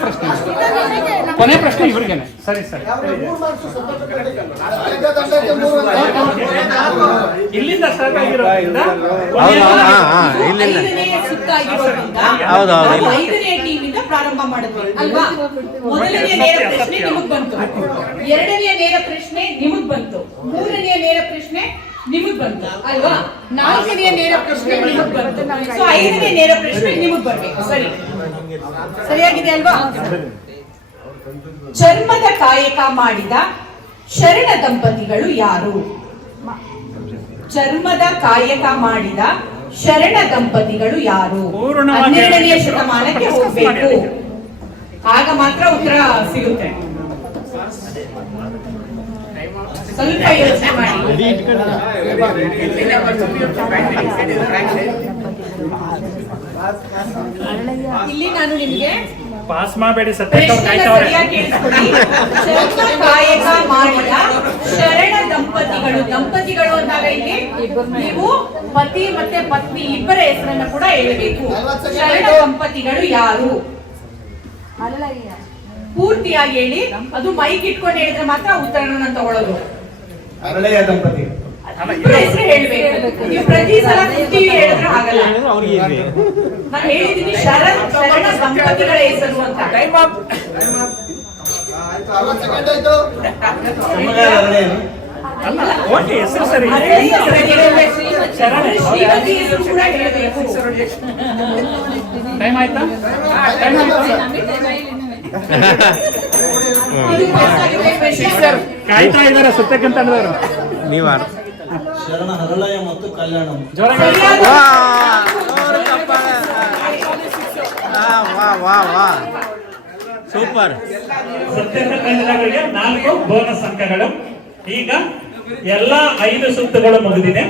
ಪ್ರಶ್ನೆ ಇವ್ರಿಗೇನೆ. ಸರಿ ಸರಿ, ಇಲ್ಲಿಂದ ಸ್ಟಾರ್ಟ್ ಆಗಿರೋದ್ರಿಂದ ಹೌದು ಹಾ ಹಾ ಇಲ್ಲಿಂದ 5ನೇ ಸುತ್ತಾಗಿರೋದ್ರಿಂದ ಹೌದು, ಹೌದು. ನಾವು 5ನೇ ಟೀಮಿಂದ ಪ್ರಾರಂಭ ಮಾಡಿದ್ವಿ ಅಲ್ವಾ? ಮೊದಲನೆಯ ನೇರ ಪ್ರಶ್ನೆ ನಿಮಗ್ ಬಂತು, 2ನೇ ನೇರ ಪ್ರಶ್ನೆ ನಿಮಗ್ ಬಂತು, 3ನೇ ನೇರ ಪ್ರಶ್ನೆ ನಿಮಗ್ ಬಂತು ಅಲ್ವಾ? 4ನೇ ನೇರ ಪ್ರಶ್ನೆ ನಿಮಗ್ ಬಂತು. ಸೊ 5ನೇ ನೇರ ಪ್ರಶ್ನೆ ನಿಮಗ್ ಬರ್ಬೇಕು. ಸರಿಯಾಗಿದೆ ಅಲ್ವಾ? ಚರ್ಮದ ಕಾಯಕ ಮಾಡಿದ ಶರಣ ದಂಪತಿಗಳು ಯಾರು? ಚರ್ಮದ ಕಾಯಕ ಮಾಡಿದ ಶರಣ ದಂಪತಿಗಳು ಯಾರು? ಪೂರ್ಣವಾಗಿ 12ನೇ ಶತಮಾನಕ್ಕೆ ಹೋಗ್ಬೇಕು, ಆಗ ಮಾತ್ರ ಉತ್ತರ ಸಿಗುತ್ತೆ. ಸ್ವಲ್ಪ ಯೋಚನೆ ಮಾಡಿ. ಇಲ್ಲಿ ನಾನು ನಿಮ್ಗೆ ಪಾಸ್ ಮಾಡಬೇಡಿ, ಸತ್ಯಕ್ಕೆ ಅವ್ರು ಪ್ರಶ್ನೆನ ಕಾಯ್ತವ್ರೆ. ಸರಿಯಾಗಿ ಕೇಳಿಸ್ಕೊಳ್ಳಿ. ಚರ್ಮ ಕಾಯಕ ಮಾಡಿದ ಶರಣ ದಂಪತಿಗಳು ಅಂದಾಗ ಇಲ್ಲಿ ನೀವು ಪತಿ ಮತ್ತೆ ಪತ್ನಿ ಇಬ್ಬರ ಹೆಸರನ್ನ ಕೂಡ ಹೇಳಬೇಕು. ಶರಣ ದಂಪತಿಗಳು ಯಾರು? ಪೂರ್ತಿಯಾಗಿ ಹೇಳಿ. ಅದು ಮೈಕ್ ಇಟ್ಕೊಂಡು ಹೇಳಿದ್ರೆ ಮಾತ್ರ ಉತ್ತರನ ನಾನು ತಗೊಳ್ಳೋದು. ಅರಳೆಯ ದಂಪತಿ. ಇಬ್ಬರ ಹೆಸರು ಹೇಳ್ಬೇಕು. ನೀವು ಪ್ರತಿ ಸಲ ಕುಂತಿ ಹೇಳಿದ್ರೆ ಆಗಲ್ಲ. ಅವ್ರಿಗೆ ಇರ್ಲಿ. ನಾನು ಹೇಳಿದ್ದೀನಿ ಶರಣ ದಂಪತಿಗಳ ಹೆಸರು ಅಂತ. ನಮಗೆ ಅರಳೆಯ. ಅಲ್ಲ, ಓಕೆ, ಹೆಸರು ಸರಿ. ಅರಳೆಯ ಶ್ರೀಮತಿ ಹೆಸರು ಕೂಡ ಹೇಳಬೇಕು. ಟೈಮ್ ಆಯ್ತಾ? ಇದು ಪಾಸ್ ಆಗಿದೆ ಪ್ರಶ್ನೆ. ಕಾಯ್ತಾ ಇದಾರೆ ಸತ್ಯಕ್ಕೆ ತಂಡದವರು. ನೀವ ಶರಣ ಹರಳಯ ಮತ್ತು ಕಲ್ಯಾಣ. ಜೋರಾಗಿ ಸರಿಯಾದ ವಾ ವಾ ವಾ ವಾ ಸೂಪರ್. ಸತ್ಯಕ್ಕೆ ತಂಡದವರಿಗೆ 4 ಬೋನಸ್ ಅಂಕಗಳು. ಈಗ ಎಲ್ಲಾ 5 ಸುತ್ತುಗಳು ಮುಗಿದಿದೆ.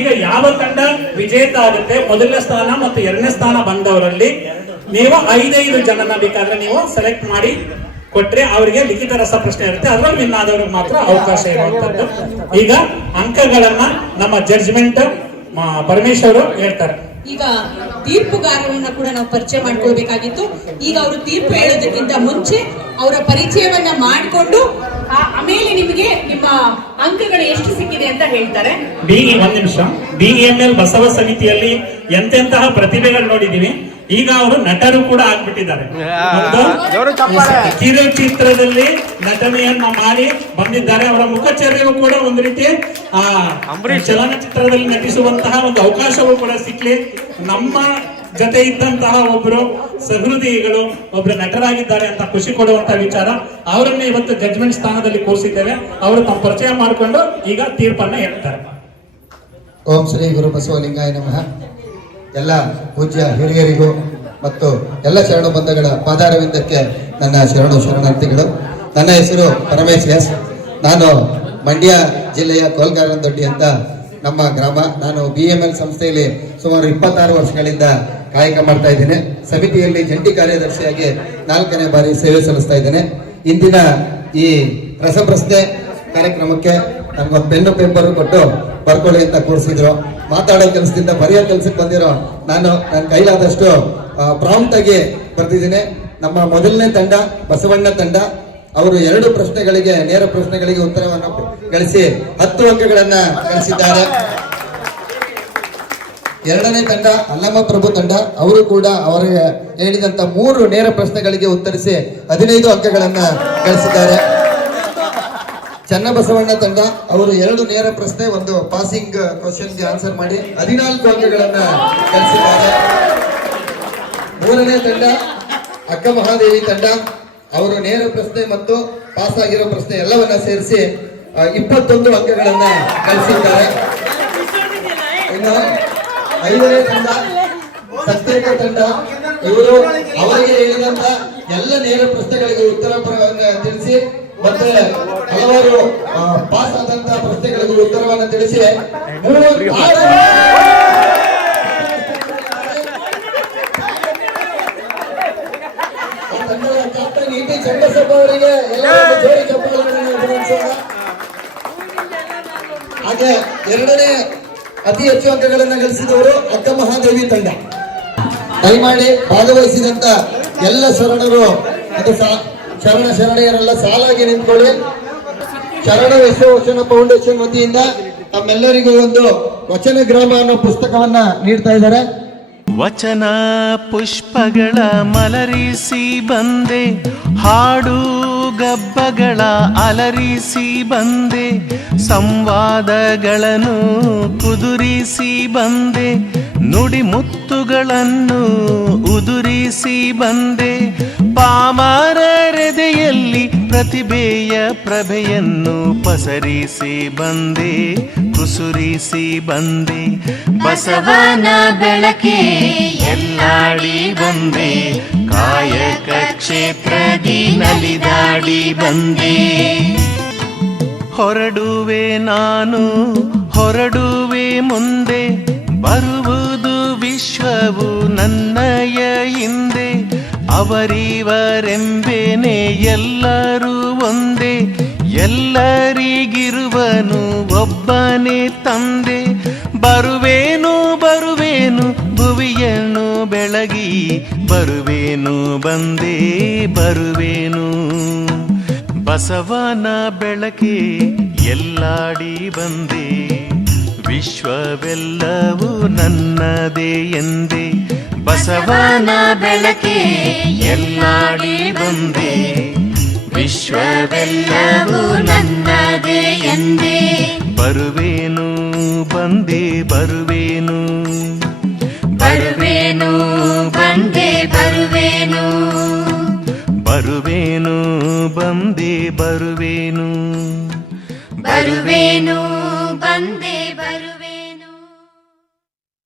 ಈಗ ಯಾವ ತಂಡ ವಿಜೇತ ಆಗುತ್ತೆ, ಮೊದಲನೇ ಸ್ಥಾನ ಮತ್ತು 2ನೇ ಸ್ಥಾನ ಬಂದವರಲ್ಲಿ ನೀವು 5 ಜನನ ಬೇಕಾದ್ರೆ ನೀವು ಸೆಲೆಕ್ಟ್ ಮಾಡಿ ಕೊಟ್ರೆ ಅವರಿಗೆ ಲಿಖಿತ ರಸ ಪ್ರಶ್ನೆ ಇರುತ್ತೆ. ಅದರಲ್ಲಿ ವಿನ್ ಆದವ್ರಿಗೆ ಮಾತ್ರ ಅವಕಾಶ ಇರುವಂತದ್ದು. ಈಗ ಅಂಕಗಳನ್ನ ನಮ್ಮ ಜಡ್ಜ್ಮೆಂಟ್ ಪರಮೇಶ್ವರ್ ಹೇಳ್ತಾರೆ. ಈಗ ತೀರ್ಪುಗಾರರನ್ನ ಕೂಡ ನಾವು ಪರಿಚಯ ಮಾಡ್ಕೊಳ್ಬೇಕಾಗಿತ್ತು. ಈಗ ಅವರು ತೀರ್ಪು ಹೇಳೋದಕ್ಕಿಂತ ಮುಂಚೆ ಅವರ ಪರಿಚಯವನ್ನ ಮಾಡಿಕೊಂಡು ಆಮೇಲೆ ನಿಮಗೆ ನಿಮ್ಮ ಅಂಕಗಳು ಎಷ್ಟು ಸಿಕ್ಕಿದೆ ಅಂತ ಹೇಳ್ತಾರೆ. ಒಂದ್ ನಿಮಿಷ. BEML ಬಸವ ಸಮಿತಿಯಲ್ಲಿ ಎಂತೆಂತಹ ಪ್ರತಿಭೆಗಳು ನೋಡಿದೀವಿ. ಈಗ ಅವರು ನಟರು ಕೂಡ ಆಗ್ಬಿಟ್ಟಿದ್ದಾರೆ. ಕಿರುಚಿತ್ರದಲ್ಲಿ ನಟನೆಯನ್ನ ಮಾಡಿ ಬಂದಿದ್ದಾರೆ. ಅವರ ಮುಖಚರ್ಯವು ಕೂಡ ಒಂದು ರೀತಿ ಚಲನಚಿತ್ರದಲ್ಲಿ ನಟಿಸುವಂತಹ ಒಂದು ಅವಕಾಶವೂ ಕೂಡ ಸಿಕ್ಲಿ. ನಮ್ಮ ಜೊತೆ ಇದ್ದಂತಹ ಒಬ್ರು ಸಹೃದಯಿಗಳು ಒಬ್ರು ನಟರಾಗಿದ್ದಾರೆ ಅಂತ ಖುಷಿ ಕೊಡುವಂತಹ ವಿಚಾರ. ಅವರನ್ನೇ ಇವತ್ತು ಜಡ್ಜ್ಮೆಂಟ್ ಸ್ಥಾನದಲ್ಲಿ ಕೂರಿಸಿದ್ದೇವೆ. ಅವರು ತಮ್ಮ ಪರಿಚಯ ಮಾಡಿಕೊಂಡು ಈಗ ತೀರ್ಪನ್ನ ಹೇಳ್ತಾರೆ. ಓಂ ಶ್ರೀ ಗುರು ಬಸವಲಿಂಗಾಯ ನಮಃ. ಎಲ್ಲ ಪೂಜ್ಯ ಹಿರಿಯರಿಗೂ ಮತ್ತು ಎಲ್ಲ ಶರಣ ಬಂಧುಗಳ ಪಾದಾರವಿಂದಕ್ಕೆ ನನ್ನ ಶರಣಾರ್ಥಿಗಳು. ನನ್ನ ಹೆಸರು ಪರಮೇಶ್ ಎಸ್. ನಾನು ಮಂಡ್ಯ ಜಿಲ್ಲೆಯ ಕೋಲ್ಗಾರನದೊಡ್ಡಿ ಅಂತ ನಮ್ಮ ಗ್ರಾಮ. ನಾನು BEML ಸಂಸ್ಥೆಯಲ್ಲಿ ಸುಮಾರು 26 ವರ್ಷಗಳಿಂದ ಕಾಯಕ ಮಾಡ್ತಾ ಇದ್ದೇನೆ. ಸಮಿತಿಯಲ್ಲಿ ಜಂಟಿ ಕಾರ್ಯದರ್ಶಿಯಾಗಿ 4ನೇ ಬಾರಿ ಸೇವೆ ಸಲ್ಲಿಸ್ತಾ ಇದ್ದೇನೆ. ಇಂದಿನ ಈ ರಸಪ್ರಶ್ನೆ ಕಾರ್ಯಕ್ರಮಕ್ಕೆ ನಮ್ಗೊಂದು ಪೆನ್ನು ಪೇಪರ್ ಕೊಟ್ಟು ಬರ್ಕೊಳ್ಳಿ ಅಂತ ಕೂರಿಸಿದ್ರು. ಮಾತಾಡೋ ಕೆಲಸದಿಂದ ಬರೆಯೋ ಕೆಲಸಕ್ಕೆ ಬಂದಿರೋ ನಾನು ನನ್ನ ಕೈಲಾದಷ್ಟು ಪ್ರಾಂಪ್ಟ್ ಆಗಿ ಬರ್ತಿದ್ದೀನಿ. ನಮ್ಮ ಮೊದಲನೇ ತಂಡ ಬಸವಣ್ಣ ತಂಡ, ಅವರು 2 ಪ್ರಶ್ನೆಗಳಿಗೆ ನೇರ ಪ್ರಶ್ನೆಗಳಿಗೆ ಉತ್ತರವನ್ನು ಗಳಿಸಿ 10 ಅಂಕಗಳನ್ನ ಗಳಿಸಿದ್ದಾರೆ. ಎರಡನೇ ತಂಡ ಅಲ್ಲಮ್ಮ ಪ್ರಭು ತಂಡ, ಅವರು ಕೂಡ ಅವರಿಗೆ ಹೇಳಿದಂತ 3 ನೇರ ಪ್ರಶ್ನೆಗಳಿಗೆ ಉತ್ತರಿಸಿ 15 ಅಂಕಗಳನ್ನ ಗಳಿಸಿದ್ದಾರೆ. ಚನ್ನಬಸವಣ್ಣ ತಂಡ ಅವರು 2 ನೇರ ಪ್ರಶ್ನೆ, 1 ಪಾಸಿಂಗ್ ಕ್ವಶನ್ಗೆ ಆನ್ಸರ್ ಮಾಡಿ 14 ಅಂಕಗಳನ್ನ ಗಳಿಸಿದ್ದಾರೆ. ಮೂರನೇ ತಂಡ ಅಕ್ಕ ಮಹಾದೇವಿ ತಂಡ, ಅವರು ನೇರ ಪ್ರಶ್ನೆ ಮತ್ತು ಪಾಸ್ ಆಗಿರೋ ಪ್ರಶ್ನೆ ಎಲ್ಲವನ್ನ ಸೇರಿಸಿ 21 ಅಂಕಗಳನ್ನ ಗಳಿಸಿದ್ದಾರೆ. ಇನ್ನು 5ನೇ ತಂಡ ಸತ್ಯಕ ತಂಡ, ಇವರು ಅವರಿಗೆ ಹೇಳಿದಂತ ಎಲ್ಲ ನೇರ ಪ್ರಶ್ನೆಗಳಿಗೆ ಉತ್ತರ ತಿಳಿಸಿ ಮತ್ತೆ ಹಲವಾರು ಪಾಸ್ ಆದಂತ ಪ್ರಶ್ನೆಗಳಿಗೂ ಉತ್ತರವನ್ನು ತಿಳಿಸಿ 36 ತಂಡದ ಕ್ಯಾಪ್ಟನ್ ಇ.ಟಿ. ಚಂದ್ರಸಭ ಅವರಿಗೆ ಎಲ್ಲರೂ ಜೋಡಿ ಚಪ್ಪಾಳೆಗಳನ್ನು ಅಭಿನಂದಿಸೋಣ. ಹಾಗೆ 2ನೇ ಅತಿ ಹೆಚ್ಚು ಅಂಕಗಳನ್ನು ಗಳಿಸಿದವರು ಅಕ್ಕ ಮಹಾದೇವಿ ತಂಡ. ದಯಮಾಡಿ ಭಾಗವಹಿಸಿದಂತ ಎಲ್ಲ ಶರಣರು ಅದು ಶರಣೆಯರೆಲ್ಲ ಸಾಲಾಗಿ ನಿಂತ್ಕೊಳ್ಳಿ. ಶರಣ ವಿಶ್ವವಚನ ಫೌಂಡೇಶನ್ ವತಿಯಿಂದ ತಮ್ಮೆಲ್ಲರಿಗೂ ಒಂದು ವಚನ ಗ್ರಾಮ ಅನ್ನೋ ಪುಸ್ತಕವನ್ನ ನೀಡ್ತಾ ಇದ್ದಾರೆ. ವಚನ ಪುಷ್ಪಗಳ ಮಲರಿಸಿ ಬಂದೆ, ಹಾಡು ಗಬ್ಬಗಳ ಅಲರಿಸಿ ಬಂದೆ, ಸಂವಾದಗಳನ್ನು ಕುದುರಿಸಿ ಬಂದೆ, ನುಡಿ ಮುತ್ತುಗಳನ್ನು ಉದುರಿಸಿ ಬಂದೆ, ಪಾಮರರೆದೆಯಲ್ಲಿ ಪ್ರತಿಭೆಯ ಪ್ರಭೆಯನ್ನು ಪಸರಿಸಿ ಬಂದೆ, ಕುಸುರಿಸಿ ಬಂದೆ, ಬಸವನ ಬೆಳಕೆ ಎಲ್ಲಾಡಿ ಬಂದೆ, ಕಾಯಕ ಕ್ಷೇತ್ರದಿ ನಲಿದಾಡಿ ಬಂದೆ. ಹೊರಡುವೆ ನಾನು ಹೊರಡುವೆ ಮುಂದೆ, ಬರುವುದು ವಿಶ್ವವು ನನ್ನಯ ಹಿಂದೆ, ಅವರಿವರೆಂಬೇನೆ ಎಲ್ಲರೂ ಒಂದೇ, ಎಲ್ಲರಿಗಿರುವನು ಒಬ್ಬನೇ ತಂದೆ, ಬರುವೇನು ಬರುವೇನು ಭುವಿಯನ್ನು ಬೆಳಗಿ, ಬರುವೇನು ಬಂದೇ ಬರುವೇನು, ಬಸವನ ಬೆಳಕೆ ಎಲ್ಲಾಡಿ ಬಂದೆ, ವಿಶ್ವವೆಲ್ಲವೂ ನನ್ನದೇ ಎಂದೇ, ಬಸವನ ಬೆಳಕೆ ಎಲ್ಲಾಡಿ ಬಂದೆ, ವಿಶ್ವವೆಲ್ಲವೂ ನನ್ನದೇ ಎಂದೇ, ಬರುವೇನು ಬಂದೆ ಬರುವೇನು, ಬರುವೇನು ಬಂದೆ ಬರುವೇನು, ಬರುವೇನು ಬಂದೆ ಬರುವೇನು, ಬರುವೇನು ಬಂದೆ ಬರುವೆ.